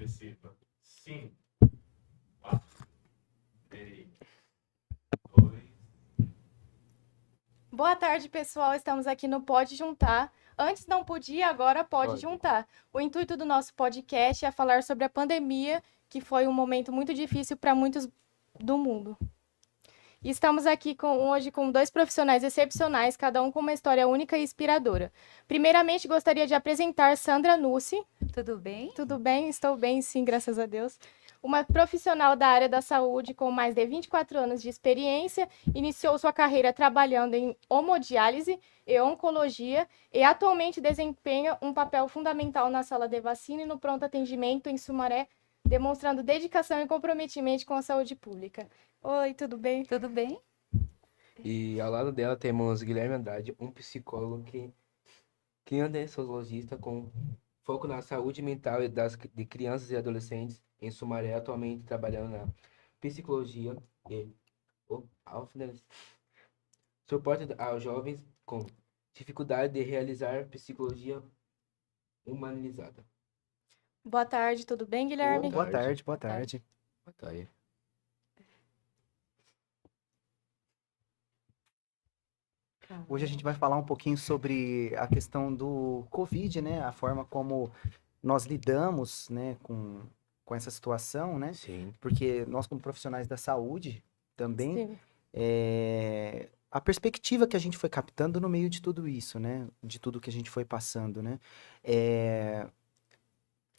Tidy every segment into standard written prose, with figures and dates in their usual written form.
agressiva. 5, 4, 3, 2. Boa tarde, pessoal. Estamos aqui no Pode Juntar. Antes não podia, agora pode juntar. O intuito do nosso podcast é falar sobre a pandemia, que foi um momento muito difícil para muitos do mundo. E estamos aqui hoje com dois profissionais excepcionais, cada um com uma história única e inspiradora. Primeiramente, gostaria de apresentar Sandra Nussi. Tudo bem? Tudo bem? Estou bem, sim, graças a Deus. Uma profissional da área da saúde com mais de 24 anos de experiência, iniciou sua carreira trabalhando em hemodiálise e oncologia e atualmente desempenha um papel fundamental na sala de vacina e no pronto atendimento em Sumaré, demonstrando dedicação e comprometimento com a saúde pública. Oi, tudo bem? Tudo bem? E ao lado dela temos Guilherme Andrade, um psicólogo que é anestesiologista com foco na saúde mental de crianças e adolescentes em Sumaré, atualmente trabalhando na psicologia e suporte aos jovens com dificuldade de realizar psicologia humanizada. Boa tarde, tudo bem, Guilherme? Boa Boa tarde, boa tarde. Boa tarde. Hoje a gente vai falar um pouquinho sobre a questão do Covid, né? A forma como nós lidamos, né, com essa situação, né? Sim. Porque nós, como profissionais da saúde, também, Sim. a perspectiva que a gente foi captando no meio de tudo isso, né? De tudo que a gente foi passando, né?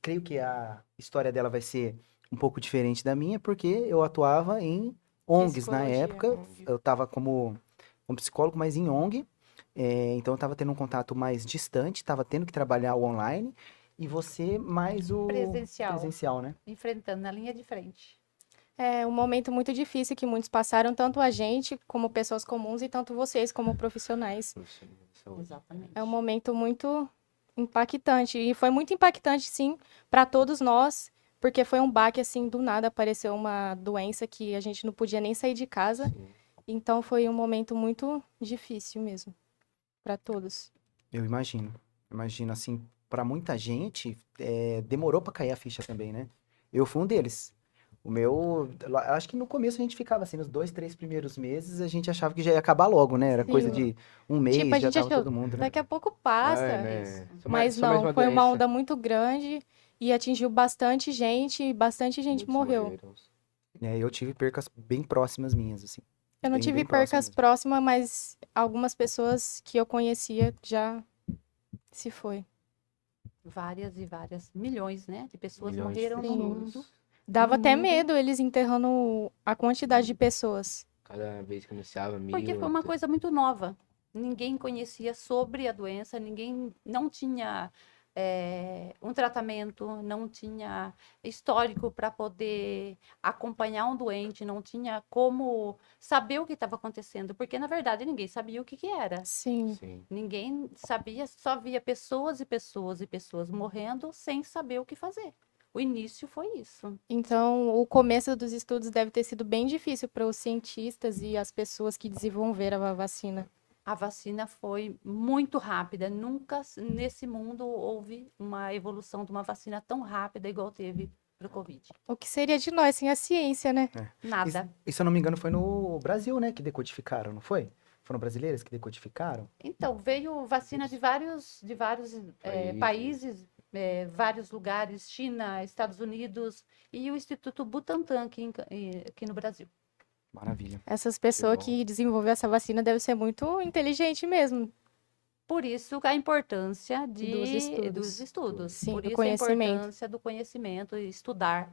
Creio que a história dela vai ser um pouco diferente da minha, porque eu atuava em ONGs na Psicologia, época. ONG. Eu estava como psicólogo, mas em ONG. Então eu estava tendo um contato mais distante, estava tendo que trabalhar o online. E você mais o presencial, né? Enfrentando na linha de frente. É um momento muito difícil que muitos passaram, tanto a gente como pessoas comuns e tanto vocês como profissionais. Exatamente. É um momento muito impactante e foi muito impactante, sim, para todos nós, porque foi um baque assim, do nada apareceu uma doença que a gente não podia nem sair de casa. Sim. Então foi um momento muito difícil mesmo para todos. Eu imagino. Imagino, assim, para muita gente, demorou para cair a ficha também, né? Eu fui um deles. Acho que no começo a gente ficava assim, nos 2, 3 primeiros meses, a gente achava que já ia acabar logo, né? Era coisa Sim. de um mês, Tipo, a já gente tava achou, todo mundo, né? daqui a pouco passa. né? Mas Só mais não, uma foi uma doença. onda muito grande e atingiu bastante gente e bastante gente Muitos morreu. morreram. Eu tive percas bem próximas minhas, assim. Eu não Bem, tive bem próximas percas mesmo. próximas, mas algumas pessoas que eu conhecia já se foi. Várias e várias milhões, né? De pessoas Milhões de morreram no pessoas. mundo. Dava No até mundo. medo eles enterrando a quantidade de pessoas. Cada vez que anunciava Porque foi uma coisa muito nova. Ninguém conhecia sobre a doença, ninguém não tinha um tratamento, não tinha histórico para poder acompanhar um doente, não tinha como saber o que estava acontecendo, porque na verdade ninguém sabia o que era. Sim. Sim. Ninguém sabia, só via pessoas e pessoas e pessoas morrendo sem saber o que fazer. O início foi isso. Então, o começo dos estudos deve ter sido bem difícil para os cientistas e as pessoas que desenvolveram a vacina. A vacina foi muito rápida. Nunca nesse mundo houve uma evolução de uma vacina tão rápida igual teve para o Covid. O que seria de nós sem a ciência, né? Nada. E se eu não me engano, foi no Brasil, né, que decodificaram, não foi? Foram brasileiros que decodificaram? Então, veio vacina de vários países, vários lugares, China, Estados Unidos e o Instituto Butantan aqui no Brasil. Maravilha. Essas pessoas bom. que desenvolveram essa vacina devem ser muito inteligentes mesmo. Por isso a importância Dos dos estudos. Sim, Por do isso a conhecimento. importância do conheciimento e estudar.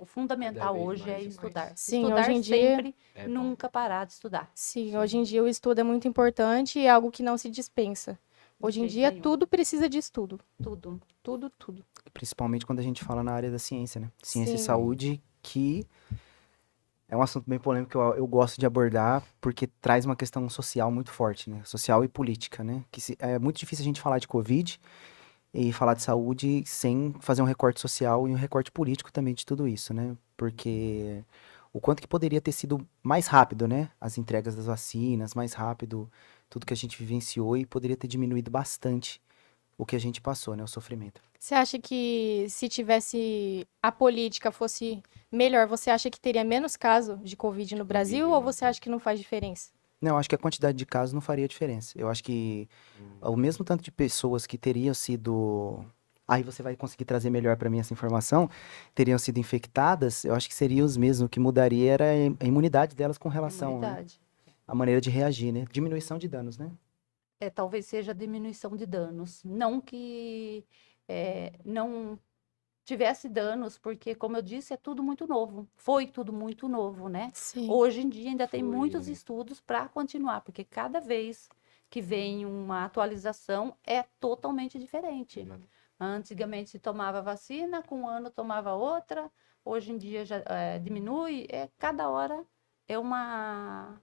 O fundamental Cada vez hoje é mais e estudar. mais. Sim, Estudar hoje em dia- sempre, É bom. nunca parar de estudar. Sim, hoje em dia o estudo é muito importante e é algo que não se dispensa. De Hoje em jeito dia nenhum. tudo precisa de estudo. Tudo. Tudo, tudo. Principalmente quando a gente fala na área da ciência, né? Ciência e Sim. saúde, que é um assunto bem polêmico que eu gosto de abordar, porque traz uma questão social muito forte, né? Social e política, né? É muito difícil a gente falar de Covid e falar de saúde sem fazer um recorte social e um recorte político também de tudo isso, né? Porque o quanto que poderia ter sido mais rápido, né? As entregas das vacinas, mais rápido, tudo que a gente vivenciou e poderia ter diminuído bastante o que a gente passou, né? O sofrimento. Você acha que se tivesse a política fosse melhor, você acha que teria menos caso de Covid no Brasil ou não você tem. acha que não faz diferença? Não, eu acho que a quantidade de casos não faria diferença. Eu acho que o mesmo tanto de pessoas que teriam sido. Aí você vai conseguir trazer melhor para mim essa informação, teriam sido infectadas, eu acho que seria os mesmos. O que mudaria era a imunidade delas com relação, né? Imunidade. A maneira de reagir, né? Diminuição de danos, né? Talvez seja a diminuição de danos. Não que não tivesse danos, porque, como eu disse, é tudo muito novo. Foi tudo muito novo, né? Sim. Hoje em dia ainda tem Foi. muitos estudos para continuar, porque cada vez que vem uma atualização é totalmente diferente. Antigamente se tomava vacina, com um ano tomava outra, hoje em dia já diminui, cada hora é uma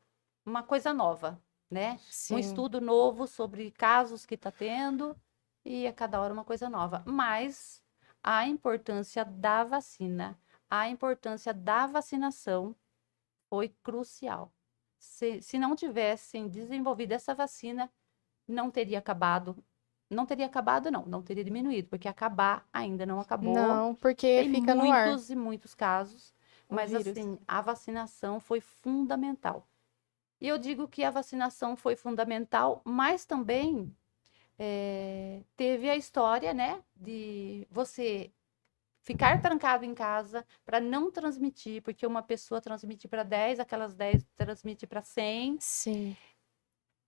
coisa nova, né? Um Sim. estudo novo sobre casos que está tendo e a cada hora uma coisa nova. Mas a importância da vacina, a importância da vacinação foi crucial. Se não tivessem desenvolvido essa vacina, não teria acabado. Não teria acabado, não teria diminuído, porque acabar ainda não acabou. Não, porque Tem fica no ar muitos e muitos casos, o mas vírus. assim, a vacinação foi fundamental. E eu digo que a vacinação foi fundamental, mas também teve a história, né, de você ficar trancado em casa para não transmitir, porque uma pessoa transmite para 10, aquelas 10 transmite para 100. Sim.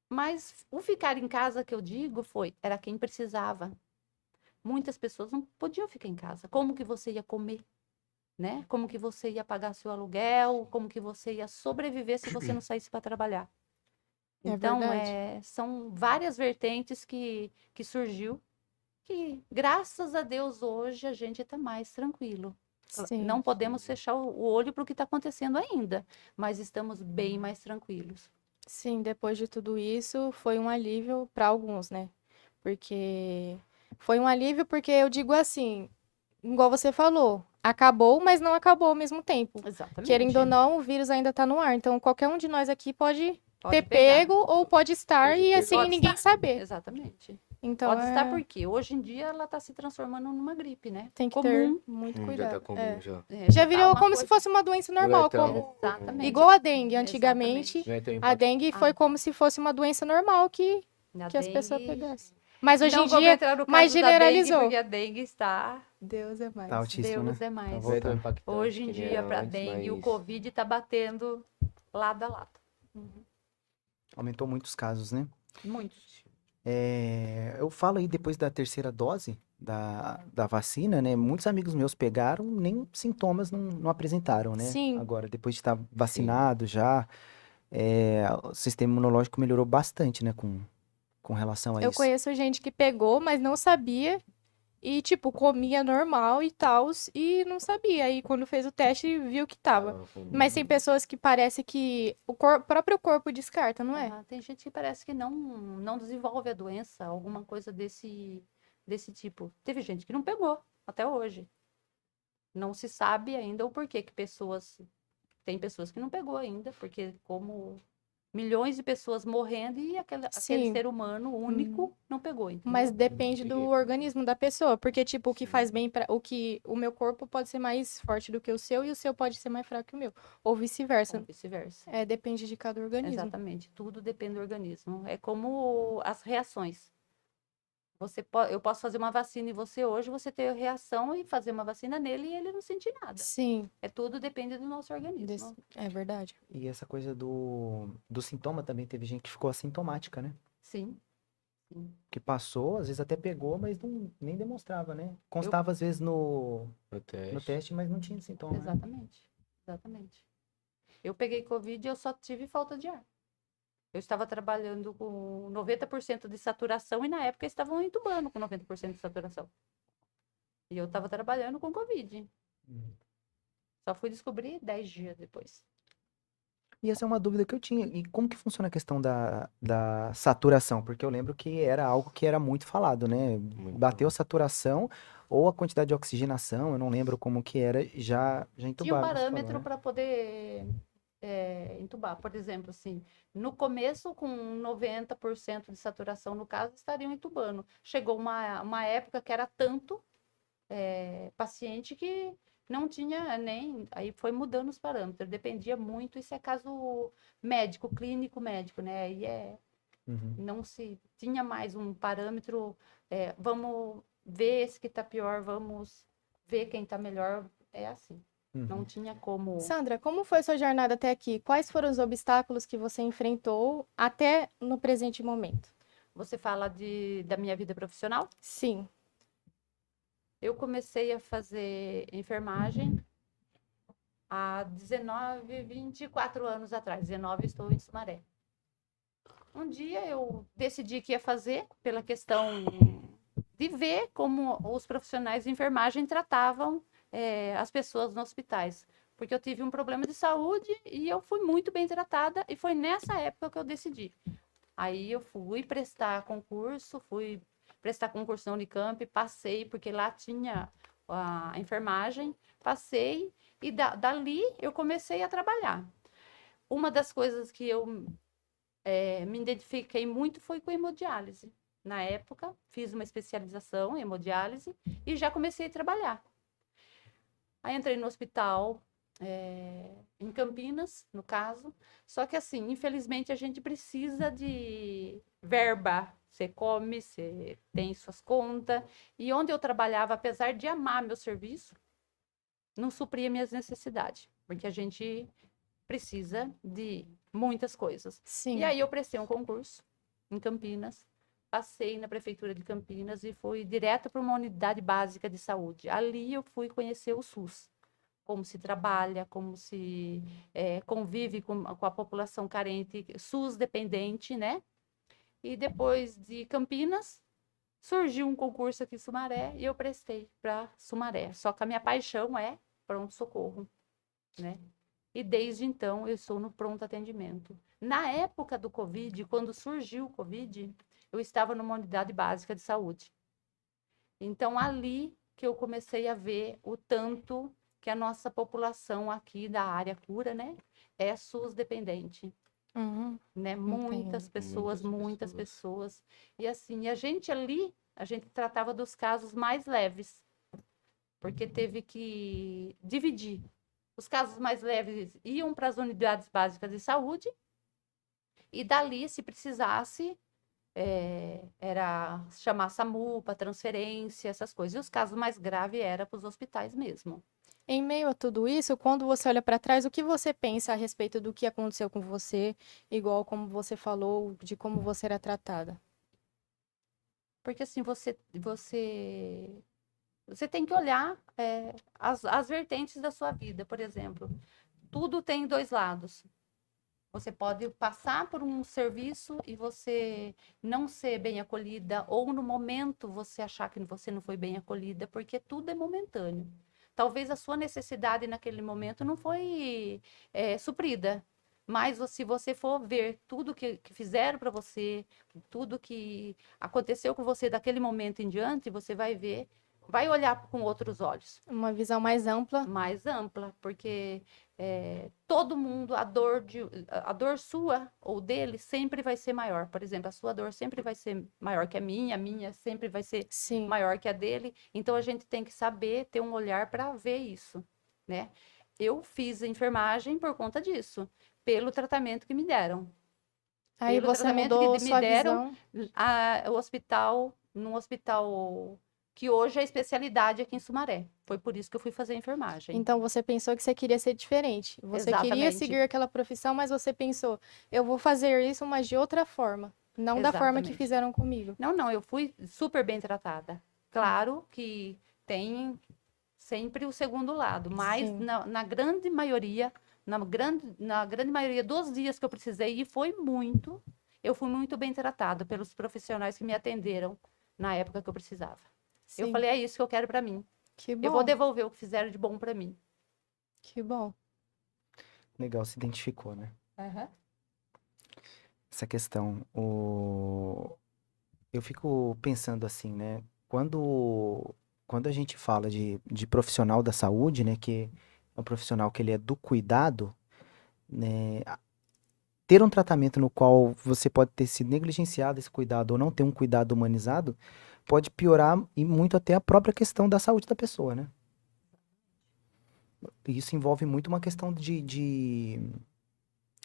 Mas o ficar em casa que eu digo era quem precisava. Muitas pessoas não podiam ficar em casa. Como que você ia comer, né? Como que você ia pagar seu aluguel? Como que você ia sobreviver se você não saísse para trabalhar? É Então, verdade. são várias vertentes que surgiu, que graças a Deus hoje a gente está mais tranquilo. Sim. Não podemos fechar o olho para o que está acontecendo ainda, mas estamos bem mais tranquilos. Sim, depois de tudo isso, foi um alívio para alguns, né? Porque foi um alívio porque eu digo assim, igual você falou, acabou, mas não acabou ao mesmo tempo. Exatamente. Querendo ou não, o vírus ainda tá no ar. Então, qualquer um de nós aqui pode Pode ter pegar. pego ou pode estar Pode e pegar. assim Pode ninguém estar. saber. Exatamente. Então, Pode estar porque hoje em dia ela está se transformando numa gripe, né? tem que comum. ter muito Já cuidado. tá comum, É. já. Já tá virou uma como se coisa- fosse uma doença normal, tão- como Exatamente. igual a dengue. Antigamente, Exatamente. Não é tão a impactante. dengue foi como se fosse uma doença normal A que as pessoas dengue- pegassem. Mas hoje Não em vamos dia, entrar no mais caso da dengue, generalizou. porque a dengue está... Deus é mais. Tá altíssimo, Deus né? é mais. Tá Não é tão voltando. impactante Hoje em que nem dia, era para antes, dengue, o mas- Covid está batendo lado a lado. Aumentou muitos casos, né? Muitos. Eu falo aí depois da terceira dose da vacina, né? Muitos amigos meus pegaram, nem sintomas não apresentaram, né? Sim. Agora, depois de estar vacinado já, o sistema imunológico melhorou bastante, né? Com relação a Eu isso. conheço gente que pegou, mas não sabia. E, tipo, comia normal e tal, e não sabia. Aí, quando fez o teste, viu que tava. Tava com- Mas tem pessoas que parece que o próprio corpo descarta, não é? Tem gente que parece que não desenvolve a doença, alguma coisa desse tipo. Teve gente que não pegou, até hoje. Não se sabe ainda o porquê que tem pessoas que não pegou ainda, porque como milhões de pessoas morrendo e aquele Sim. ser humano único não pegou, entendeu? Mas depende do organismo da pessoa. Porque, tipo, o que faz bem para o meu corpo pode ser mais forte do que o seu e o seu pode ser mais fraco que o meu. Ou vice-versa. Ou vice-versa. Depende de cada organismo. Exatamente, tudo depende do organismo. É como as reações. Eu posso fazer uma vacina em você hoje, você ter reação e fazer uma vacina nele e ele não sentir nada. Sim, Tudo depende do nosso organismo. é verdade. E essa coisa do sintoma também, teve gente que ficou assintomática, né? Sim. Que passou, às vezes até pegou, mas nem demonstrava, né? Constava às vezes no No teste, mas não tinha sintoma, né? Exatamente. Eu peguei Covid e eu só tive falta de ar. Eu estava trabalhando com 90% de saturação e na época estavam entubando com 90% de saturação. E eu estava trabalhando com Covid. Só fui descobrir 10 dias depois. E essa é uma dúvida que eu tinha. E como que funciona a questão da saturação? Porque eu lembro que era algo que era muito falado, né? Muito Bateu a saturação ou a quantidade de oxigenação, eu não lembro como que era, já Tinha um entubava, você falou, parâmetro né? para poder entubar. Por exemplo, assim, no começo, com 90% de saturação no caso, estariam entubando. Chegou uma época que era tanto paciente que não tinha nem. Aí foi mudando os parâmetros, dependia muito. Isso é caso médico, clínico médico, né? Aí Uhum. não se tinha mais um parâmetro. Vamos ver esse que está pior, vamos ver quem está melhor. É assim. Não Uhum. tinha como. Sandra, como foi sua jornada até aqui? Quais foram os obstáculos que você enfrentou até no presente momento? Você fala da minha vida profissional? Sim. Eu comecei a fazer enfermagem há 19, 24 anos atrás. 19 estou em Sumaré. Um dia eu decidi que ia fazer pela questão de ver como os profissionais de enfermagem tratavam as pessoas nos hospitais. Porque eu tive um problema de saúde e eu fui muito bem tratada e foi nessa época que eu decidi. Aí eu fui prestar concurso na Unicamp, passei, porque lá tinha a enfermagem, passei e dali eu comecei a trabalhar. Uma das coisas que eu me identifiquei muito foi com hemodiálise. Na época, fiz uma especialização em hemodiálise e já comecei a trabalhar. Aí entrei no hospital, em Campinas, no caso. Só que assim, infelizmente a gente precisa de verba. Você come, você tem suas contas. E onde eu trabalhava, apesar de amar meu serviço, não supria minhas necessidades. Porque a gente precisa de muitas coisas. Sim. E aí eu prestei um concurso em Campinas, passei na prefeitura de Campinas e fui direto para uma unidade básica de saúde. Ali eu fui conhecer o SUS, como se trabalha, como se convive com a população carente, SUS dependente, né? E depois de Campinas, surgiu um concurso aqui em Sumaré e eu prestei para Sumaré. Só que a minha paixão é pronto-socorro, né? E desde então eu estou no pronto atendimento. Na época do Covid, quando surgiu o Covid, eu estava numa unidade básica de saúde. Então, ali que eu comecei a ver o tanto que a nossa população aqui da área cura, né, é SUS dependente, Uhum. né? Entendo. Muitas pessoas. E assim, a gente tratava dos casos mais leves, porque teve que dividir. Os casos mais leves iam para as unidades básicas de saúde e dali, se precisasse, era chamar SAMU para transferência, essas coisas. E os casos mais graves eram para os hospitais mesmo. Em meio a tudo isso, quando você olha para trás, o que você pensa a respeito do que aconteceu com você, igual como você falou, de como você era tratada? Porque assim, você tem que olhar as vertentes da sua vida, por exemplo. Tudo tem dois lados. Você pode passar por um serviço e você não ser bem acolhida, ou no momento você achar que você não foi bem acolhida, porque tudo é momentâneo. Talvez a sua necessidade naquele momento não foi suprida, mas se você for ver tudo que fizeram para você, tudo que aconteceu com você daquele momento em diante, você vai ver, vai olhar com outros olhos. Uma visão mais ampla. Mais ampla, porque todo mundo, a dor sua ou dele sempre vai ser maior. Por exemplo, a sua dor sempre vai ser maior que a minha sempre vai ser Sim. maior que a dele. Então a gente tem que saber ter um olhar para ver isso, né? Eu fiz a enfermagem por conta disso, pelo tratamento que me deram. Aí Pelo você tratamento mudou que me sua deram, visão. num hospital que hoje é especialidade aqui em Sumaré. Foi por isso que eu fui fazer enfermagem. Então você pensou que você queria ser diferente. Você queria Exatamente. seguir aquela profissão, mas você pensou, eu vou fazer isso, mas de outra forma. Não da forma que Exatamente. fizeram comigo. Não, eu fui super bem tratada. Claro que tem sempre o segundo lado, mas Sim. na grande maioria, na grande maioria dos dias que eu precisei, e foi muito, eu fui muito bem tratada pelos profissionais que me atenderam na época que eu precisava. Eu Sim. falei, é isso que eu quero para mim. Que Eu vou bom. devolver o que fizeram de bom para mim. Que bom. Legal, se identificou, né? Uhum. Essa questão. Eu fico pensando assim, né? Quando a gente fala de profissional da saúde, né? Que é um profissional que ele é do cuidado, né? Ter um tratamento no qual você pode ter sido negligenciado esse cuidado ou não ter um cuidado humanizado, pode piorar e muito até a própria questão da saúde da pessoa, né? E isso envolve muito uma questão de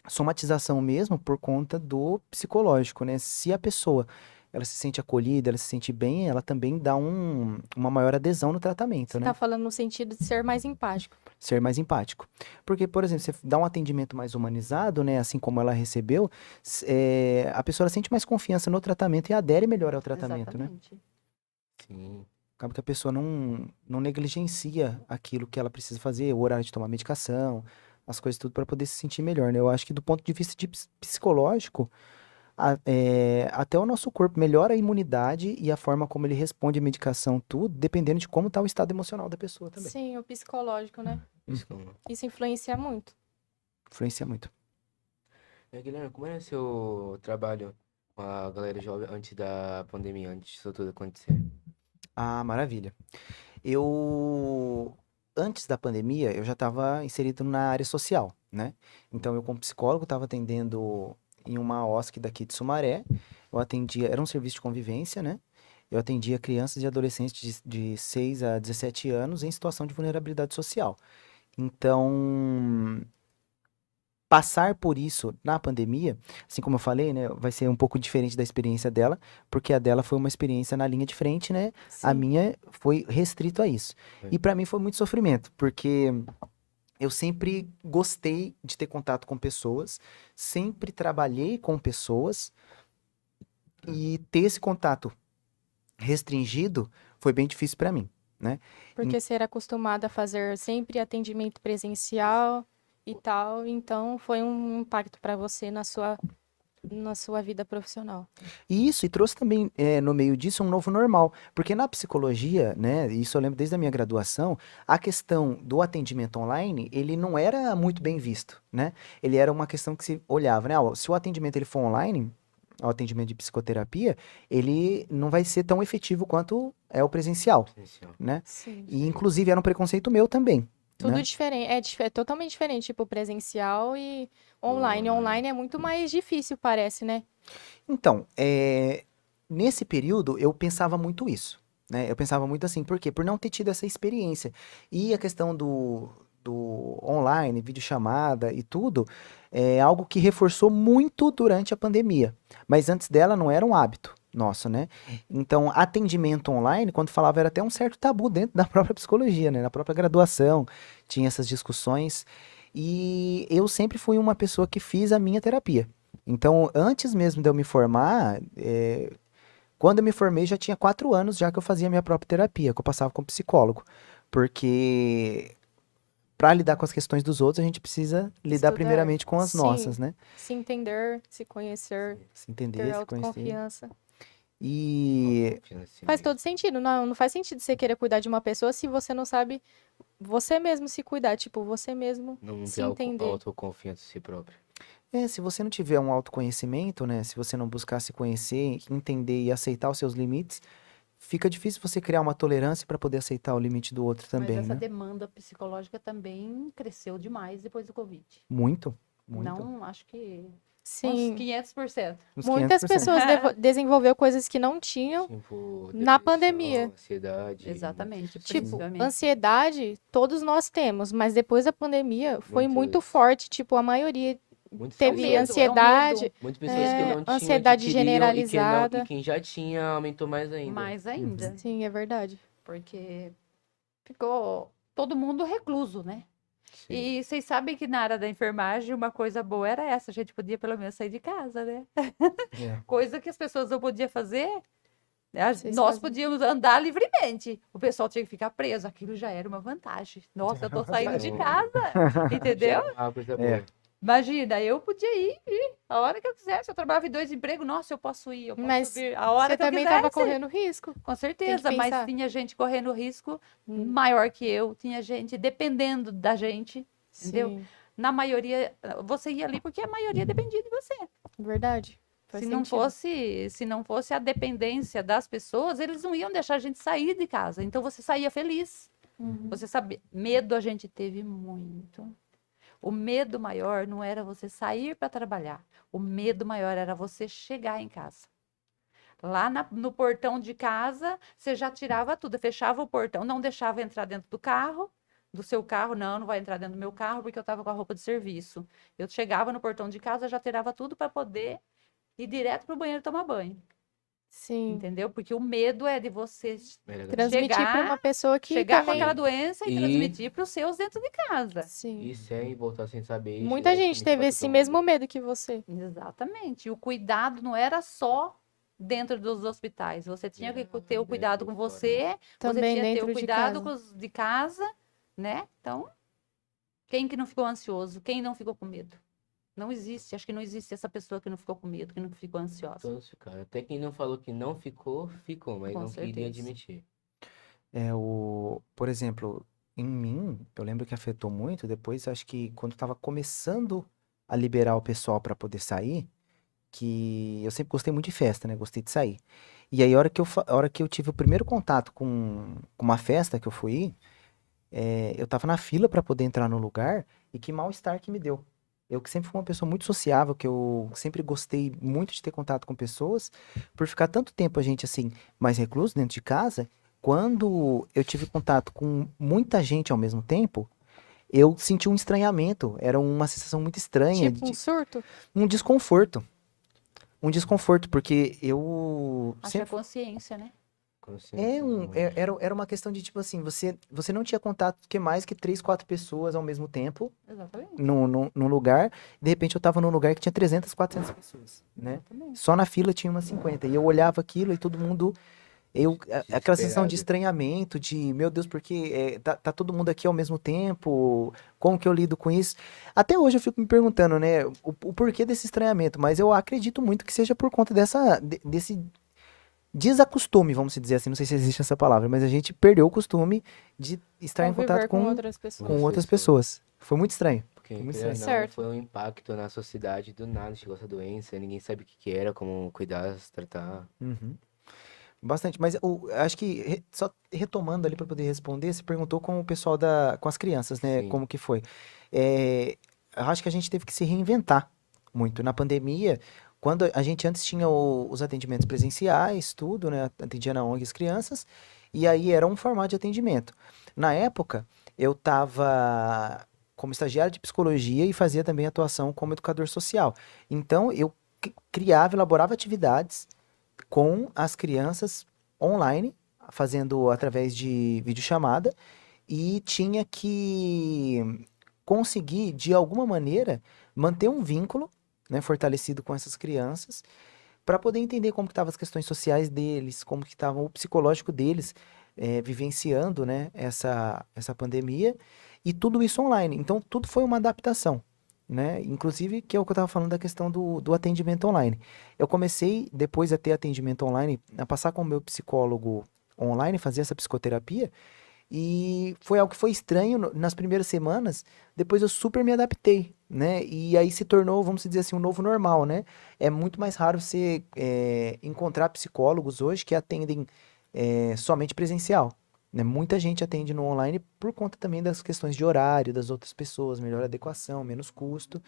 somatização mesmo por conta do psicológico, né? Se a pessoa ela se sente acolhida, ela se sente bem, ela também dá uma maior adesão no tratamento, Você né? tá falando no sentido de ser mais empático. Ser mais empático. Porque, por exemplo, você dá um atendimento mais humanizado, né? Assim como ela recebeu, a pessoa ela sente mais confiança no tratamento e adere melhor ao tratamento, né? Exatamente. Sim. Acaba que a pessoa não negligencia aquilo que ela precisa fazer, o horário de tomar medicação, as coisas tudo para poder se sentir melhor, né? Eu acho que do ponto de vista psicológico, até o nosso corpo melhora a imunidade e a forma como ele responde à medicação, tudo, dependendo de como está o estado emocional da pessoa também. Sim, o psicológico, né? Isso. Isso influencia muito. Influencia muito. Guilherme, como era seu trabalho com a galera jovem antes da pandemia, antes disso tudo acontecer? Ah, maravilha. Antes da pandemia, eu já estava inserido na área social, né? Então, eu como psicólogo estava atendendo em uma OSC daqui de Sumaré. Eu atendia, era um serviço de convivência, né? Eu atendia crianças e adolescentes de 6 a 17 anos em situação de vulnerabilidade social. Então, passar por isso na pandemia, assim como eu falei, né, vai ser um pouco diferente da experiência dela, porque a dela foi uma experiência na linha de frente, né? A Sim. minha foi restrito a isso. É. E para mim foi muito sofrimento, porque eu sempre gostei de ter contato com pessoas, sempre trabalhei com pessoas e ter esse contato restringido foi bem difícil para mim, né? Porque você era acostumada a fazer sempre atendimento presencial e tal, então foi um impacto para você na sua vida profissional. E trouxe também, no meio disso, um novo normal. Porque na psicologia, né, isso eu lembro desde a minha graduação, a questão do atendimento online, ele não era muito bem visto, né? Ele era uma questão que se olhava, né? Se o atendimento ele for online, o atendimento de psicoterapia, ele não vai ser tão efetivo quanto é o presencial, Essencial. né? Sim. E, inclusive, era um preconceito meu também, Tudo né? diferente, é totalmente diferente, tipo presencial e online. Online. Online é muito mais difícil, parece, né? Então, nesse período eu pensava muito isso, né? Eu pensava muito assim, por quê? Por não ter tido essa experiência. E a questão do online, videochamada e tudo, é algo que reforçou muito durante a pandemia. Mas antes dela não era um hábito nosso, né? Então, atendimento online, quando falava, era até um certo tabu dentro da própria psicologia, né? Na própria graduação, tinha essas discussões. E eu sempre fui uma pessoa que fiz a minha terapia. Então, antes mesmo de eu me formar, quando eu me formei, já tinha 4 anos já que eu fazia minha própria terapia, que eu passava com psicólogo. Porque para lidar com as questões dos outros, a gente precisa lidar Estudar. primeiramente com as Sim. nossas, né? Se entender, se conhecer, Se ter entender, se conhecer. autoconfiança. E Confiança em si Faz mesmo. todo sentido. Não faz sentido você querer cuidar de uma pessoa se você não sabe você mesmo se cuidar. Tipo, você mesmo Não se ter entender. autoconfiança em si próprio. se você não tiver um autoconhecimento, né? Se você não buscar se conhecer, entender e aceitar os seus limites, fica difícil você criar uma tolerância para poder aceitar o limite do outro também, Mas essa né? demanda psicológica também cresceu demais depois do Covid. Muito, muito. Não, acho que uns Sim. 500%. Uns Muitas 500%. pessoas desenvolveu coisas que não tinham. Tipo, Na depressão, pandemia. ansiedade. Exatamente. Tipo, principalmente. ansiedade, todos nós temos, mas depois da pandemia foi muito Muitas- forte. Tipo, a maioria Muitas teve pessoas- ansiedade, Muitas pessoas que não tinham ansiedade adquiriam generalizada. e quem já tinha aumentou mais ainda. Mais ainda. Sim, é verdade. Porque ficou todo mundo recluso, né? Sim. E vocês sabem que na área da enfermagem uma coisa boa era essa, a gente podia pelo menos sair de casa, né? É. Coisa que as pessoas não podiam fazer, Vocês nós fazem. podíamos andar livremente. O pessoal tinha que ficar preso, aquilo já era uma vantagem. Nossa, eu tô saindo de casa, entendeu? Já é uma coisa É. boa. Imagina, eu podia ir a hora que eu quisesse. Eu trabalhava em 2 empregos, nossa, eu posso ir, eu posso Mas vir a hora Você que eu também quisesse. estava correndo risco. Com certeza, mas pensar. tinha gente correndo risco Hum. maior que eu, tinha gente dependendo da gente. Entendeu? Sim, Na maioria, você ia ali porque a maioria dependia de você. verdade. Faz Se não fosse a dependência das pessoas, eles não iam deixar a gente sair de casa. Então você saía feliz. Uhum. Você sabe, medo a gente teve muito. O medo maior não era você sair para trabalhar. O medo maior era você chegar em casa. Lá no portão de casa, você já tirava tudo, fechava o portão, não deixava entrar dentro do carro, do seu carro, não vai entrar dentro do meu carro, porque eu estava com a roupa de serviço. Eu chegava no portão de casa, já tirava tudo para poder ir direto pro banheiro tomar banho, Sim. entendeu? Porque o medo é de você Transmitir para uma pessoa que chegar com também. aquela doença e E- transmitir para os seus dentro de casa. Sim. E sem voltar sem saber. e Muita chegar e gente transmitir teve pra esse todo mesmo mundo. medo que você. Exatamente. E o cuidado não era só dentro dos hospitais. Você tinha que ter o cuidado com você, Também você tinha que ter dentro o de cuidado casa. com os de casa, né? Então, quem que não ficou ansioso? Quem não ficou com medo? Não existe. Acho que não existe essa pessoa que não ficou com medo, que não ficou ansiosa. Todos ficaram. Até quem não falou que não ficou, ficou, mas Com não queria certeza. admitir. Por exemplo, em mim, eu lembro que afetou muito depois, acho que quando tava começando a liberar o pessoal para poder sair, que eu sempre gostei muito de festa, né? Gostei de sair. E aí, a hora que eu tive o primeiro contato com uma festa que eu fui ir, eu tava na fila para poder entrar no lugar e que mal-estar que me deu. Eu que sempre fui uma pessoa muito sociável, que eu sempre gostei muito de ter contato com pessoas, por ficar tanto tempo a gente assim, mais recluso dentro de casa, quando eu tive contato com muita gente ao mesmo tempo, eu senti um estranhamento, era uma sensação muito estranha, Tipo um surto? um desconforto. Um desconforto, porque eu Acho que é sempre consciência, né? era uma questão de, tipo assim, você não tinha contato que mais que 3, 4 pessoas ao mesmo tempo Exatamente. num lugar. De repente eu tava num lugar que tinha 300, 400 pessoas, né? Exatamente. Só na fila tinha umas 50. E eu olhava aquilo e todo mundo. Aquela sensação de Desesperado. estranhamento, de, meu Deus, porque tá todo mundo aqui ao mesmo tempo, como que eu lido com isso? Até hoje eu fico me perguntando, né, o porquê desse estranhamento, mas eu acredito muito que seja por conta desse desacostume, vamos dizer assim, não sei se existe essa palavra, mas a gente perdeu o costume de estar em contato Conviver com outras pessoas. com outras pessoas. Foi muito estranho. Porque, Foi muito querendo ou estranho. não, Certo. foi um impacto na sociedade do nada, chegou essa doença, ninguém sabe o que que era, como cuidar, se tratar. Uhum. Bastante, mas acho que só retomando ali para poder responder, você perguntou com o pessoal com as crianças, né? Sim. Como que foi? Eu acho que a gente teve que se reinventar muito. Na pandemia, quando a gente antes tinha os atendimentos presenciais, tudo, né? Atendia na ONG as crianças, e aí era um formato de atendimento. Na época, eu estava como estagiário de psicologia e fazia também atuação como educador social. Então, eu criava, elaborava atividades com as crianças online, fazendo através de videochamada, e tinha que conseguir, de alguma maneira, manter um vínculo, né, fortalecido com essas crianças, para poder entender como que estavam as questões sociais deles, como que estava o psicológico deles, vivenciando, né, essa pandemia, e tudo isso online. Então, tudo foi uma adaptação, né? Inclusive, que é o que eu estava falando da questão do atendimento online. Eu comecei, depois a ter atendimento online, a passar com o meu psicólogo online, fazer essa psicoterapia, e foi algo que foi estranho nas primeiras semanas, depois eu super me adaptei, né? E aí se tornou, vamos dizer assim, um novo normal, né? É muito mais raro você encontrar psicólogos hoje que atendem somente presencial, né? Muita gente atende no online por conta também das questões de horário, das outras pessoas, melhor adequação, menos custo,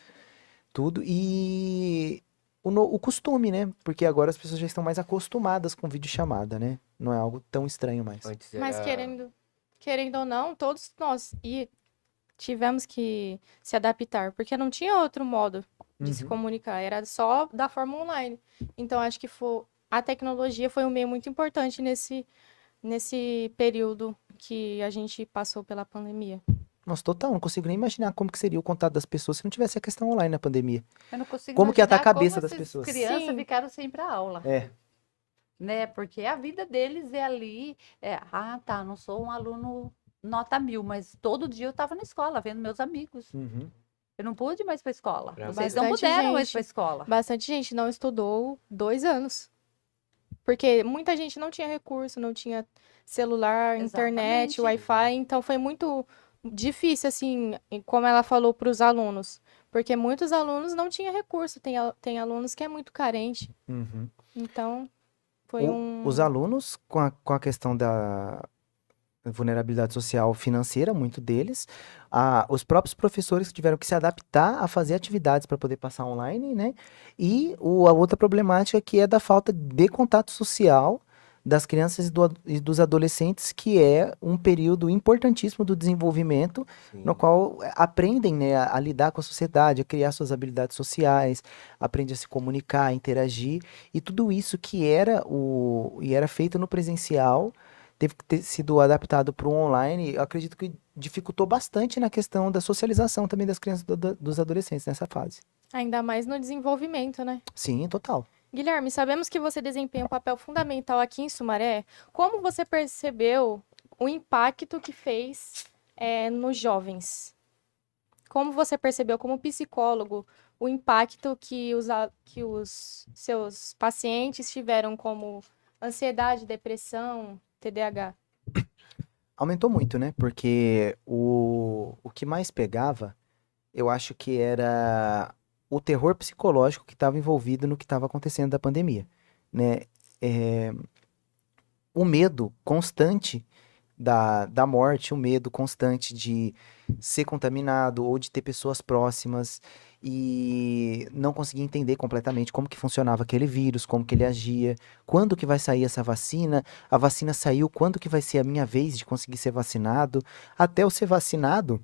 tudo. E o costume, né? Porque agora as pessoas já estão mais acostumadas com videochamada, né? Não é algo tão estranho mais. Antes Mas era... querendo ou não, todos nós tivemos que se adaptar, porque não tinha outro modo de se Uhum. comunicar, era só da forma online. Então, acho que a tecnologia foi um meio muito importante nesse período que a gente passou pela pandemia. Nossa, total, não consigo nem imaginar como que seria o contato das pessoas se não tivesse a questão online na pandemia. Eu não consigo Como que ia estar a imaginar cabeça como das essas pessoas? crianças Sim. ficaram sem ir para aula. É. Né? Porque a vida deles é ali. Tá, não sou um aluno nota 1000, mas todo dia eu estava na escola vendo meus amigos. Uhum. Eu não pude mais para escola. Pra Vocês não Bastante puderam mais gente. para escola. Bastante gente não estudou 2 anos. Porque muita gente não tinha recurso, não tinha celular, internet, Exatamente. Wi-Fi, então foi muito difícil, assim, como ela falou para os alunos. Porque muitos alunos não tinham recurso, tem alunos que é muito carente. Uhum. Então, foi Os alunos, com a questão vulnerabilidade social financeira, muito deles. Os próprios professores que tiveram que se adaptar a fazer atividades para poder passar online, né? E a outra problemática que é da falta de contato social das crianças e dos adolescentes, que é um período importantíssimo do desenvolvimento, no Sim. qual aprendem, né, a lidar com a sociedade, a criar suas habilidades sociais, aprende a se comunicar, a interagir, e tudo isso que era feito no presencial teve que ter sido adaptado para o online. Eu acredito que dificultou bastante na questão da socialização também das crianças e dos adolescentes nessa fase. Ainda mais no desenvolvimento, né? Sim, total. Guilherme, sabemos que você desempenha um papel fundamental aqui em Sumaré. Como você percebeu o impacto que fez nos jovens? Como você percebeu, como psicólogo, o impacto que os seus pacientes tiveram, como ansiedade, depressão, TDAH? Aumentou muito, né? Porque o que mais pegava, eu acho que era o terror psicológico que estava envolvido no que estava acontecendo da pandemia, né? É, o medo constante da morte, o medo constante de ser contaminado ou de ter pessoas próximas e não conseguir entender completamente como que funcionava aquele vírus, como que ele agia, quando que vai sair essa vacina, a vacina saiu, quando que vai ser a minha vez de conseguir ser vacinado, até eu ser vacinado.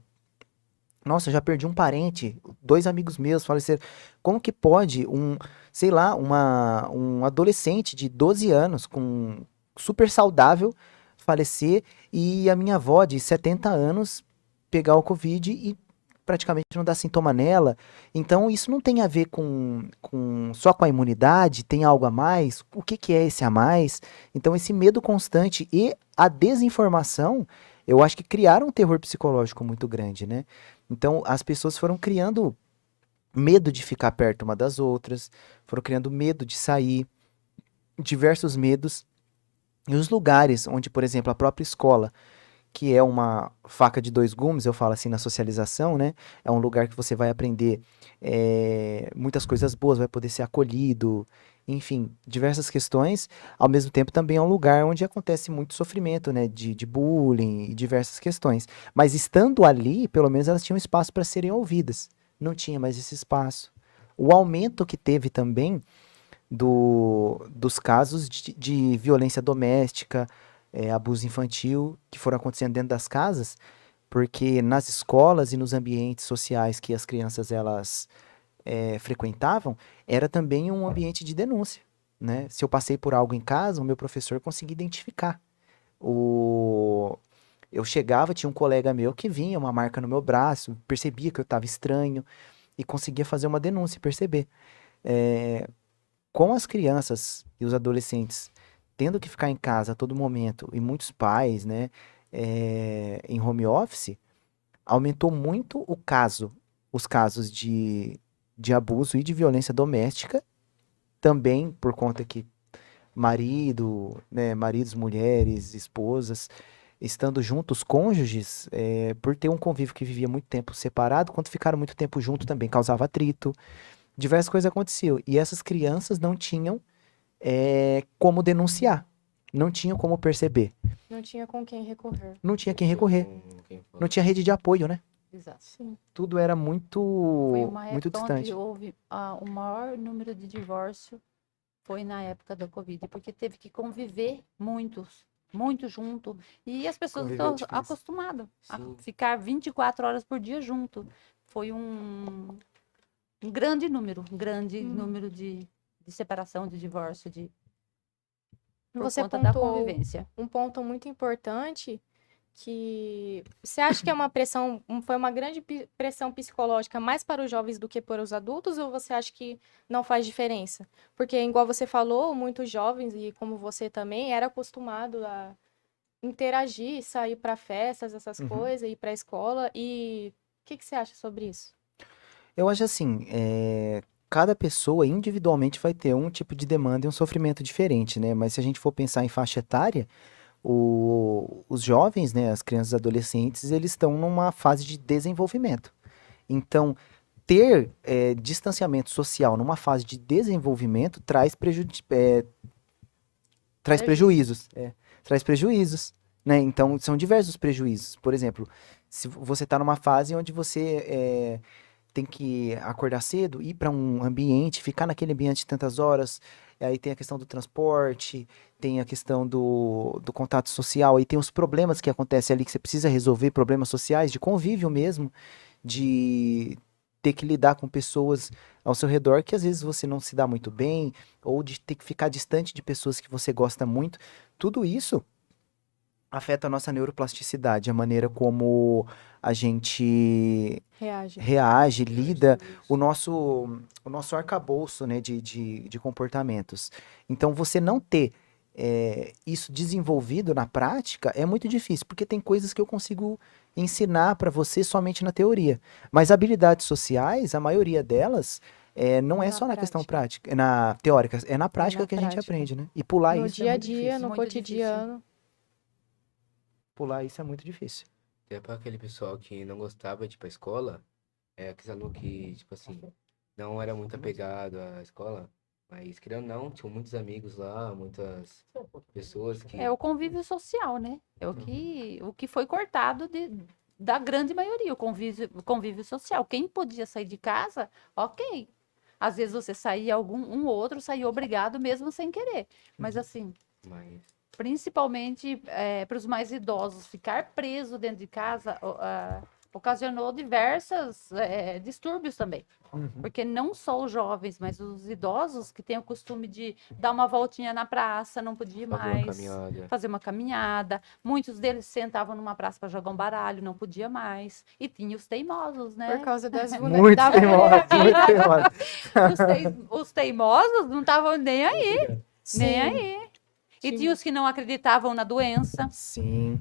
Nossa, eu já perdi um parente, 2 amigos meus faleceram. Como que pode sei lá, um adolescente de 12 anos, super saudável, falecer e a minha avó de 70 anos pegar o Covid e praticamente não dar sintoma nela? Então, isso não tem a ver só com a imunidade, tem algo a mais? O que que é esse a mais? Então, esse medo constante e a desinformação, eu acho que criaram um terror psicológico muito grande, né? Então, as pessoas foram criando medo de ficar perto uma das outras, foram criando medo de sair, diversos medos. E os lugares onde, por exemplo, a própria escola, que é uma faca de 2 gumes, eu falo assim na socialização, né? É um lugar que você vai aprender muitas coisas boas, vai poder ser acolhido, enfim, diversas questões. Ao mesmo tempo, também é um lugar onde acontece muito sofrimento, né? De bullying e diversas questões. Mas estando ali, pelo menos elas tinham espaço para serem ouvidas. Não tinha mais esse espaço. O aumento que teve também dos casos de violência doméstica, abuso infantil, que foram acontecendo dentro das casas, porque nas escolas e nos ambientes sociais que as crianças elas frequentavam, era também um ambiente de denúncia, né? Se eu passei por algo em casa, o meu professor conseguia identificar. Eu chegava, tinha um colega meu que vinha, uma marca no meu braço, percebia que eu estava estranho e conseguia fazer uma denúncia e perceber. Com as crianças e os adolescentes tendo que ficar em casa a todo momento, e muitos pais, né, em home office, aumentou muito os casos de abuso e de violência doméstica, também por conta que maridos, mulheres, esposas, estando juntos, cônjuges, por ter um convívio que vivia muito tempo separado, quando ficaram muito tempo junto também causava atrito, diversas coisas aconteciam. E essas crianças não tinham como denunciar, não tinham como perceber, Não tinha com quem recorrer. não tinha quem recorrer, não tinha rede de apoio, né? Exato. Sim. Tudo era Foi muito, uma muito época distante. onde houve o maior número de divórcio foi na época da Covid, porque teve que conviver muito junto, e as pessoas Conviver estão difícil. acostumadas a Sim. ficar 24 horas por dia junto. Foi um grande número de separação, de divórcio, por Você conta da pontuou convivência. um ponto muito importante, que você acha que foi uma grande pressão psicológica mais para os jovens do que para os adultos, ou você acha que não faz diferença? Porque, igual você falou, muitos jovens, e como você também, era acostumado a interagir, sair para festas, essas Uhum. coisas, ir para a escola, e o que você acha sobre isso? Eu acho assim, cada pessoa individualmente vai ter um tipo de demanda e um sofrimento diferente, né? Mas se a gente for pensar em faixa etária, os jovens, né, as crianças e adolescentes, eles estão numa fase de desenvolvimento. Então, ter distanciamento social numa fase de desenvolvimento traz prejuízos. Traz prejuízos. né? Então, são diversos prejuízos. Por exemplo, se você está numa fase onde você tem que acordar cedo, ir para um ambiente, ficar naquele ambiente tantas horas, aí tem a questão do transporte, tem a questão do contato social, aí tem os problemas que acontecem ali que você precisa resolver, problemas sociais, de convívio mesmo, de ter que lidar com pessoas ao seu redor que às vezes você não se dá muito bem, ou de ter que ficar distante de pessoas que você gosta muito. Tudo isso afeta a nossa neuroplasticidade, a maneira como a gente Reage. reage, lida, o nosso arcabouço, né, de comportamentos. Então, você não ter isso desenvolvido na prática é muito difícil, porque tem coisas que eu consigo ensinar para você somente na teoria. Mas habilidades sociais, a maioria delas, não é Na só na questão prática. prática, na teórica, é na prática na que a gente prática. aprende, né? E pular No isso é dia a muito dia, difícil. no Muito difícil. cotidiano. Pular isso é muito difícil. Até para aquele pessoal que não gostava de ir pra escola, aqueles alunos que, tipo assim, não era muito apegado à escola, mas querendo ou não, tinham muitos amigos lá, muitas pessoas que. É o convívio social, né? É o que foi cortado da grande maioria, o convívio social. Quem podia sair de casa, ok. Às vezes você saía, um ou outro saía obrigado mesmo sem querer. Mas assim, Mas principalmente para os mais idosos, ficar preso dentro de casa ocasionou diversos distúrbios também. Porque não só os jovens, mas os idosos que têm o costume de dar uma voltinha na praça, não podia fazer uma mais caminhada. fazer uma caminhada. Muitos deles sentavam numa praça para jogar um baralho, não podia mais. E tinha os teimosos, né? Por causa das Muito Da teimoso, muito teimoso. Os teimosos não estavam nem aí, nem Sim. aí. E Sim. tinha os que não acreditavam na doença. Sim.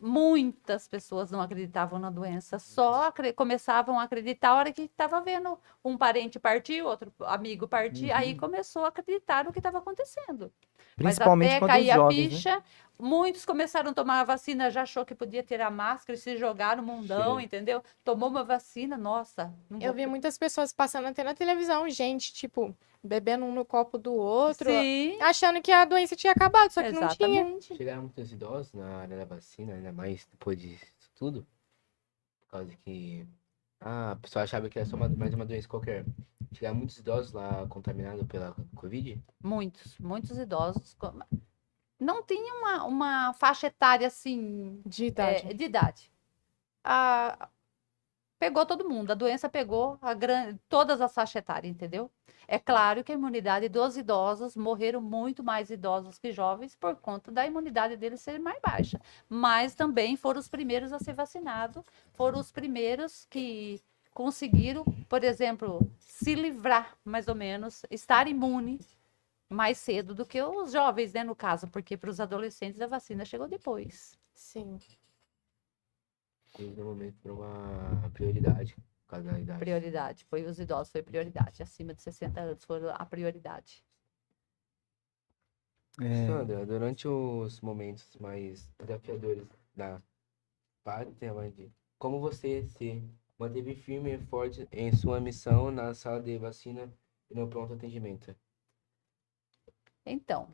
Muitas pessoas não acreditavam na doença, só começavam a acreditar a hora que estava vendo um parente partir, outro amigo partir, aí começou a acreditar no que estava acontecendo. Mas Principalmente até quando os cair a jovens, né? ficha, muitos começaram a tomar a vacina, já achou que podia tirar máscara e se jogar no mundão, Sim. entendeu? Tomou uma vacina, nossa. Não Eu vou vi muitas pessoas passando até na televisão, gente, tipo, bebendo um no copo do outro, Sim, achando que a doença tinha acabado, só que não tinha. exatamente. Chegaram muitos idosos na área da vacina, ainda mais depois disso tudo, por causa que a pessoa achava que era só mais uma doença qualquer. Chegaram muitos idosos lá contaminados pela Covid. Muitos idosos. Não tinha uma faixa etária assim De idade. de idade. A- Pegou todo mundo, a doença pegou todas as faixas etárias, entendeu? É claro que a imunidade dos idosos, morreram muito mais idosos que jovens por conta da imunidade deles ser mais baixa. Mas também foram os primeiros a ser vacinados, foram os primeiros que conseguiram, por exemplo, se livrar, mais ou menos, estar imune mais cedo do que os jovens, né, no caso, porque para os adolescentes a vacina chegou depois. Sim. E no momento era uma prioridade, por causa da idade. Prioridade, foi os idosos, foi prioridade. Acima de 60 anos foram a prioridade. Sandra, durante os momentos mais desafiadores da pátria, como você se manteve firme e forte em sua missão na sala de vacina e no pronto atendimento? Então,